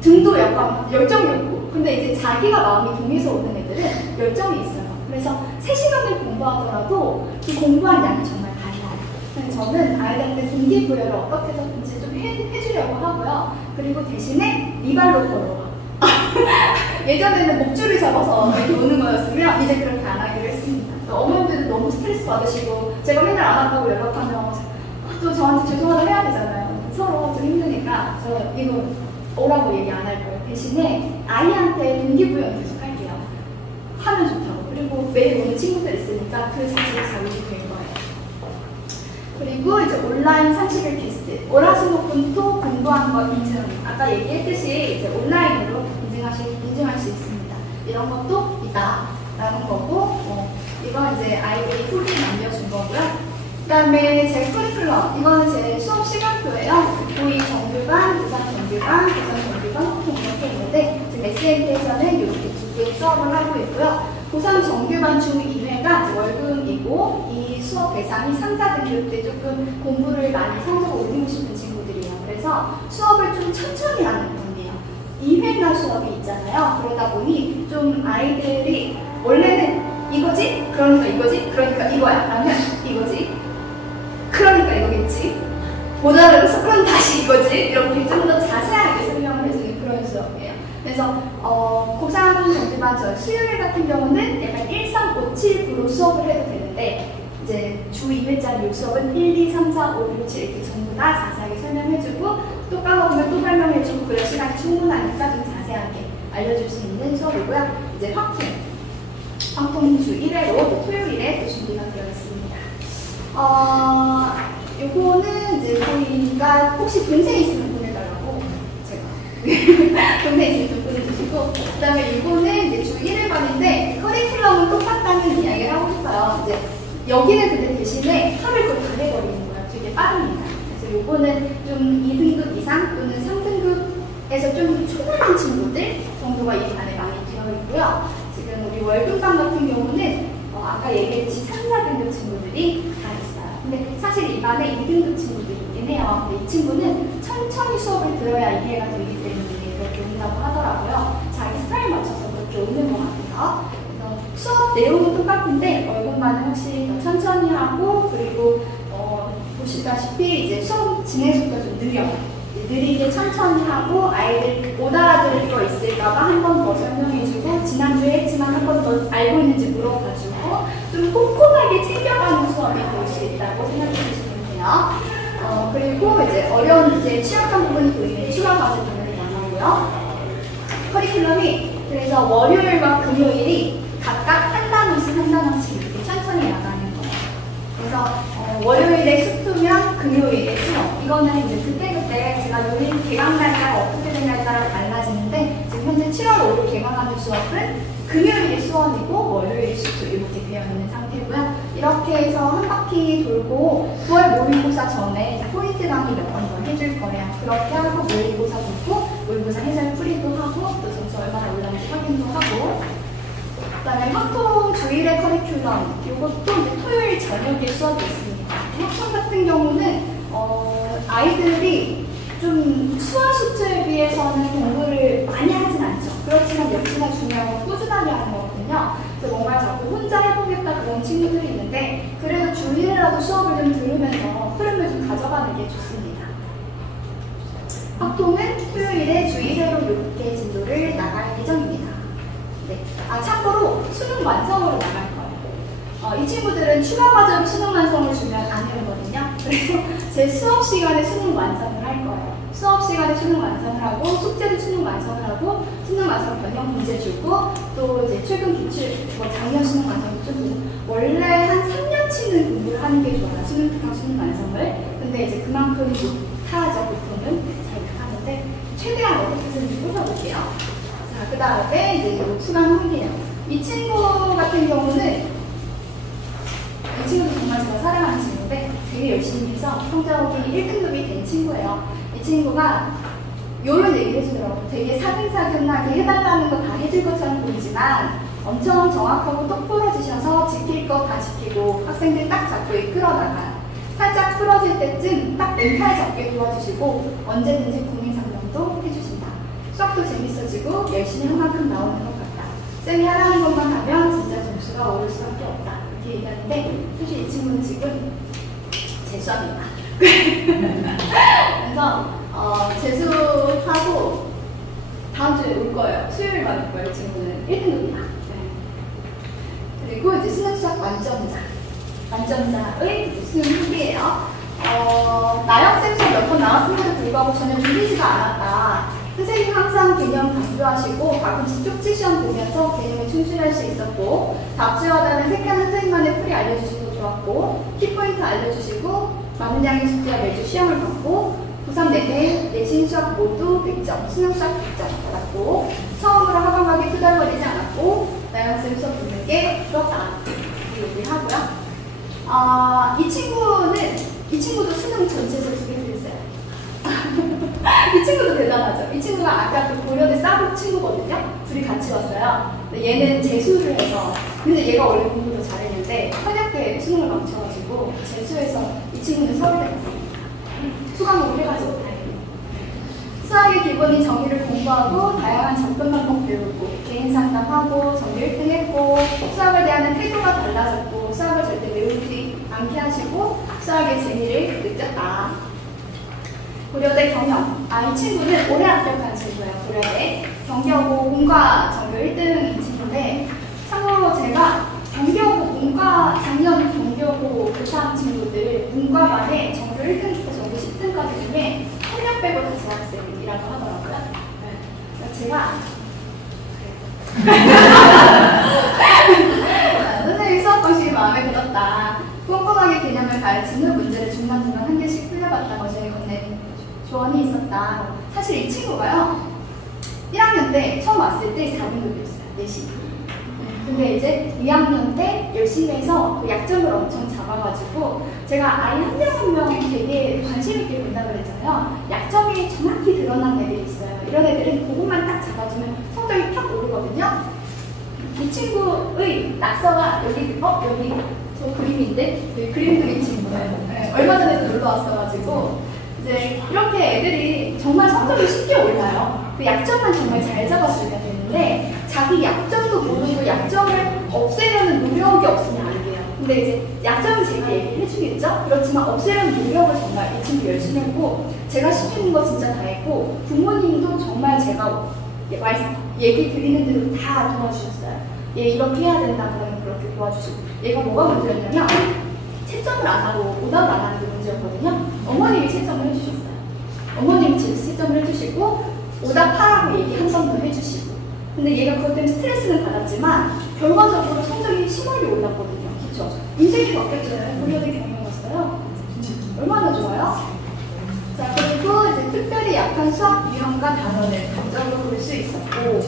등도 약간 열정이 없고 근데 이제 자기가 마음이 동해서 오는 애들은 열정이 있어요. 그래서 3시간을 공부하더라도 그 공부한 양이 정말 달라요. 그래서 저는 아이들한테 동기부여를 어떻게 해서든지 좀 해주려고 하고요. 그리고 대신에 리발로 걸어와. 예전에는 목줄을 잡아서 이렇게 오는 거였으면 이제 그렇게 안 하기로 했습니다. 또 어머님들도 너무 스트레스 받으시고 제가 맨날 안 한다고 연락하면 또 저한테 죄송하다 해야 되잖아요. 서로 좀 힘드니까 저 이거 오라고 얘기 안 할 거예요. 대신에 아이한테 동기부여 계속 할게요. 하면 좋다고. 그리고 매일 오는 친구들 있으니까 그 자체가 자극이 될 거예요. 그리고 이제 온라인 30일 퀘스트. 월화수목금토 공부한 거 인증. 아까 얘기했듯이 이제 온라인으로 인증할 수 있습니다. 이런 것도 있다라는 거고, 이건 이제 아이들이 후기 남겨준 거고요. 그 다음에 제 커리큘럼. 이거는 제 수업 시간표예요. 고2 정규반, 고3 정규반, 고3 정규반, 보통 이렇게 있는데, 지금 SNT에서는 이렇게 2개의 수업을 하고 있고요. 고3 정규반 중 2회가 월급이고, 이 수업 대상이 3, 4등급 때 조금 공부를 많이 성적을 올리고 싶은 친구들이에요. 그래서 수업을 좀 천천히 하는 편이에요. 2회나 수업이 있잖아요. 그러다 보니 좀 아이들이 원래는 이거지? 그러니까 이거지? 그러니까 이거야. 라면 이거지? 그러니까 이거겠지? 못 알아들어서 그럼 다시 이거지? 이렇게 좀 더 자세하게 설명을 해주는 그런 수업이에요. 그래서 고3 정규반 저 수요일 같은 경우는 약간 1, 3, 5, 7, 9로 수업을 해도 되는데 이제 주 2회짜리 수업은 1, 2, 3, 4, 5, 6, 7 이렇게 전부 다 자세하게 설명해주고 또 까먹으면 또 설명해주고 그럴 시간이 충분하니까 좀 자세하게 알려줄 수 있는 수업이고요. 이제 확통 주 1회로 토요일에 또 준비가 되어 있습니다. 요거는 이제 저희가 혹시 동생 있으면 보내달라고 제가 동생 있으면 보내주시고 그 다음에 이거는 이제 주 1회반인데 커리큘럼은 똑같다는 이야기를 하고 싶어요. 이제 여기는 근데 대신에 하루를 거의 다 해버리는 거예요. 되게 빠릅니다. 그래서 요거는 좀 2등급 이상 또는 3등급에서 좀 초보한 친구들 정도가 이 반에 많이 들어있고요. 지금 우리 월급반 같은 경우는 아까 얘기했듯이 3, 4등급 친구들이 다 있어요. 근데 사실 이 반에 2등급 친구들이 있긴 해요. 근데 이 친구는 천천히 수업을 들어야 이해가 되기 때문에 그렇게 온다고 하더라고요. 자기 스타일 맞춰서 그렇게 오는 것 같아요. 수업 내용은 똑같은데 월급만은 확실히 더 천천히 하고 그리고 보시다시피 이제 수업 진행 속도가 좀 느려요. 느리게 천천히 하고 아이들 못 알아들을 거 있을까봐 한 번 더 설명해주고 지난주에 했지만 한 번 더 알고 있는지 물어봐주고 좀 꼼꼼하게 챙겨가는 수업이 될 수 있다고 생각해 주시면 돼요. 그리고 이제 어려운 이제 취약한 부분이 보이면 추가 과제 부분을 나누고요. 커리큘럼이 그래서 월요일과 금요일이 각각 한 단원씩 이렇게 천천히 나가는 거예요. 그래서 월요일에 수투면 금요일에 수업. 이거는 이제 그때그때 제가 요일 개강 날짜가 어떻게 되냐에 따라 달라지는데 지금 현재 7월 5일 개강하는 수업은 금요일이 수원이고 월요일이 수투 이렇게 되어 있는 상태고요. 이렇게 해서 한 바퀴 돌고 9월 모의고사 전에 포인트 강의 몇 번 더 해줄 거예요. 그렇게 하고 모의고사 듣고 모의고사 해설 풀이도 하고 또 점수 얼마나 올랐는지 확인도 하고 그다음에 확통 주일의 커리큘럼 이것도 이제 토요일 저녁에 수업이 있습니다. 확통 같은 경우는 아이들이 좀 수학 수투에 비해서는 공부를 많이 하진 않죠. 그렇지만 역시나 중요한 건 꾸준하게 하는 거거든요. 그래서 뭔가 자꾸 혼자 해보겠다 그런 친구들이 있는데 그래도 주일이라도 수업을 좀 들으면서 흐름을 좀 가져가는 게 좋습니다. 확통은 토요일에 주 1회로 이렇게 진도를 나갈 예정입니다. 네. 참고로 수능 완성으로 나갈 거예요. 이 친구들은 추가 과제로 수능 완성을 주면 안 되거든요. 그래서 제 수업 시간에 수능 완성을 할 거예요. 수업 시간에 수능 완성을 하고 숙제도 수능 완성을 하고 수능 완성 변형 문제 주고 또 이제 최근 기출 작년 수능 완성도 좀 주고 원래 한 3년치는 공부를 하는 게 좋아요. 수능 특강 수능 완성을. 근데 이제 그만큼 못하죠. 보통은 잘 못하는데 최대한 어떻게든 뽑아볼게요. 자, 그 다음에 이제 수강 후기예요. 이 친구 같은 경우는 이 친구도 정말 제가 사랑하는 친구인데 되게 열심히 해서 성적이 1등급이 된 친구예요. 이 친구가 이런 얘기를 해주더라고요. 되게 사근사근하게 해달라는 거 다 해줄 것처럼 보이지만 엄청 정확하고 똑부러지셔서 지킬 거 다 지키고 학생들 딱 잡고 이끌어 나가요. 살짝 풀어질 때쯤 딱 멘탈 잡게 도와주시고 언제든지 고민 상담도 해주신다. 수학도 재밌어지고 열심히 한 만큼 나오는 것 같다. 쌤이 하라는 것만 하면 진짜 점수가 오를 수밖에 없다. 이렇게 얘기하는데 사실 이 친구는 지금 재수합니다. 그래서 재수하고 다음 주에 올 거예요. 수요일 받을 거예요. 친구는 1등급이다. 네. 그리고 이제 수능 수학 만점자. 만점자의 수능 후기예요. 나영쌤 수업 몇 번 나왔음에도 불구하고 전혀 졸리지가 않았다. 선생님 항상 개념 강조하시고 가끔씩 쪽지 시험 보면서 개념에 충실할 수 있었고 답지와다는 색깔 선생님만의 풀이 알려주시고 좋았고 키포인트 알려주시고 많은 양의 숙제와 매주 시험을 받고 고3 내내 내신 수학 모두 100점, 수능 수학 100점 받았고 처음으로 학원 가기 투덜거리지 않았고 나영쌤 수업 듣는 게 좋았다. 이렇게 얘기하고요. 이 친구도 수능 전체에서 2개 들었어요. 이 친구도 대단하죠. 이 친구가 아까 그 고려대 싸복 친구거든요. 둘이 같이 왔어요. 근데 얘는 재수를 해서, 근데 얘가 원래 공부도 잘했는데 현역 때 수능을 망쳐가지고 재수해서 이 친구는 서울대 갔습니다. 수강을 해가지고 다행이에요. 수학의 기본인 정의를 공부하고 다양한 접근 방법 배우고 개인 상담하고 정규 1등 했고 수학을 대하는 태도가 달라졌고 수학을 절대 외우지 않게 하시고 수학의 재미를 느꼈다. 고려대 경영. 이 친구는 올해 합격한 친구예요. 고려대 경기여고 문과 정규 1등인 친구인데 참고로 제가 경기여고 문과 작년 경기여고 교사한 친구들 문과반에 정규 1등부터 정규 10등까지 중에 한 명 빼고 다 재학생이라고 하더라고요. 네. 제가 선생님 수업 방식이 마음에 들었다. 꼼꼼하게 개념을 가르치는 문제를 중간중간 한 개씩 풀려봤다고 저희 건넨 조언이 있었다. 사실 이 친구가요 1학년 때 처음 왔을 때 4등급이었어요. 내신. 근데 이제 2학년 때 열심히 해서 그 약점을 엄청 잡아가지고 제가 아이 한 명 한 명 되게 관심 있게 본다고 그랬잖아요. 약점이 정확히 드러난 애들이 있어요. 이런 애들은 그것만 딱 잡아주면 성적이 팍 오르거든요. 이 친구의 낙서가 여기 저 그림인데 그 그림 그린 친구예요. 네, 얼마 전에 놀러 왔어가지고 이제 이렇게 애들이 정말 성적이 쉽게 올라요. 그 약점만 정말 잘 잡아주면 되는데 자기 약점도 모르고 약점을 없애려는 노력이 없으면 안 돼요. 근데 이제 약점은 제가 얘기를 해주겠죠? 그렇지만 없애려는 노력을 정말 이 친구 열심히 했고 제가 시키는 거 진짜 다 했고 부모님도 정말 제가 얘기 드리는 대로 다 도와주셨어요. 얘 이렇게 해야 된다 그러면 그렇게 도와주시고 얘가 뭐가 문제였냐면 채점을 안 하고 오답을 안 하는 게 문제였거든요. 어머님이 채점을 해주셨어요. 어머님이 채점을 해주시고 오답하라고 얘기 한 번 더 해주시고 근데 얘가 그것 때문에 스트레스는 받았지만 결과적으로 성적이 심하게 올랐거든요. 그쵸? 인생이 바뀌었잖아요. 고려대 경영 갔어요. 얼마나 좋아요? 자, 그리고 이제 특별히 약한 수학 유형과 단원을 감정으로 볼 수 있었고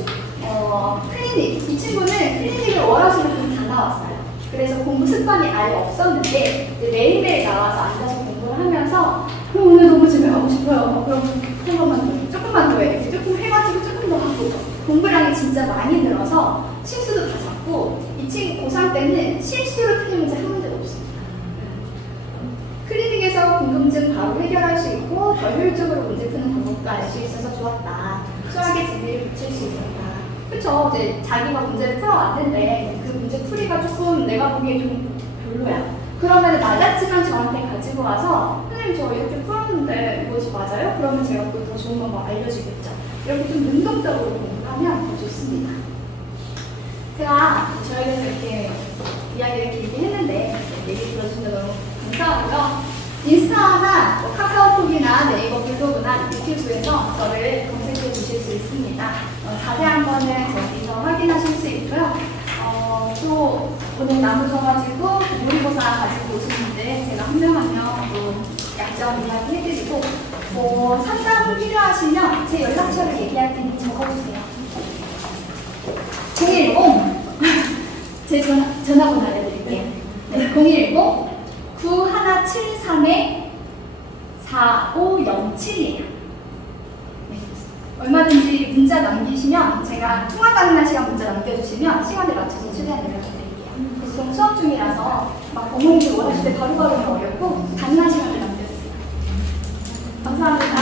클리닉. 이 친구는 클리닉을 월화수목금 다 나왔어요. 그래서 공부 습관이 아예 없었는데 매일매일 나와서 앉아서 공부를 하면서 오늘 너무 집에 가고 싶어요. 그럼 한 번만 더, 조금만 더 해. 조금 해가지고 조금 더 하고 공부량이 진짜 많이 늘어서 실수도 다 잡고 이 친구 고3 때는 실수로 틀린 문제 한 문제도 없습니다. 클리닉에서 궁금증 바로 해결할 수 있고 더 효율적으로 문제 푸는 방법도 알 수 있어서 좋았다. 수학의 재미를 붙일 수 있었다. 그쵸? 이제 자기가 문제를 풀어왔는데 그 문제 풀이가 조금 내가 보기에 좀 별로야. 그러면 낮았지만 저한테 가지고 와서 선생님 저 이렇게 풀었는데 이것이 맞아요? 그러면 제가 또 더 좋은 방법 알려주겠죠. 이렇게 좀 능동적으로 공부하면 더 좋습니다. 제가 저에 대해서 이렇게 이야기를 길게 했는데 얘기 들어주셔서 너무 감사하고요. 인스타나 카카오톡이나 네이버 블로그나 유튜브에서 저를 검색해 주실 수 있습니다. 자세한 거는 거기서 확인하실 수 있고요. 또 오늘 남으셔가지고 모의고사 가지고 오시는데 제가 한 명 한 명 약점 이야기 해드리고 상담 필요하시면 제 연락처를 얘기할 테니 적어주세요. 010 제 전화번호 알려드릴게요. 네, 010-9173-4507이에요. 네. 얼마든지 문자 남기시면 제가 통화 가능한 시간 문자 남겨주시면 시간에 맞춰서 최대한 연락드릴게요. 보통 수업 중이라서 막 어머님들 원하실 때 바로바로 어렵고 가능한 시간을 남겨주세요. 감사합니다.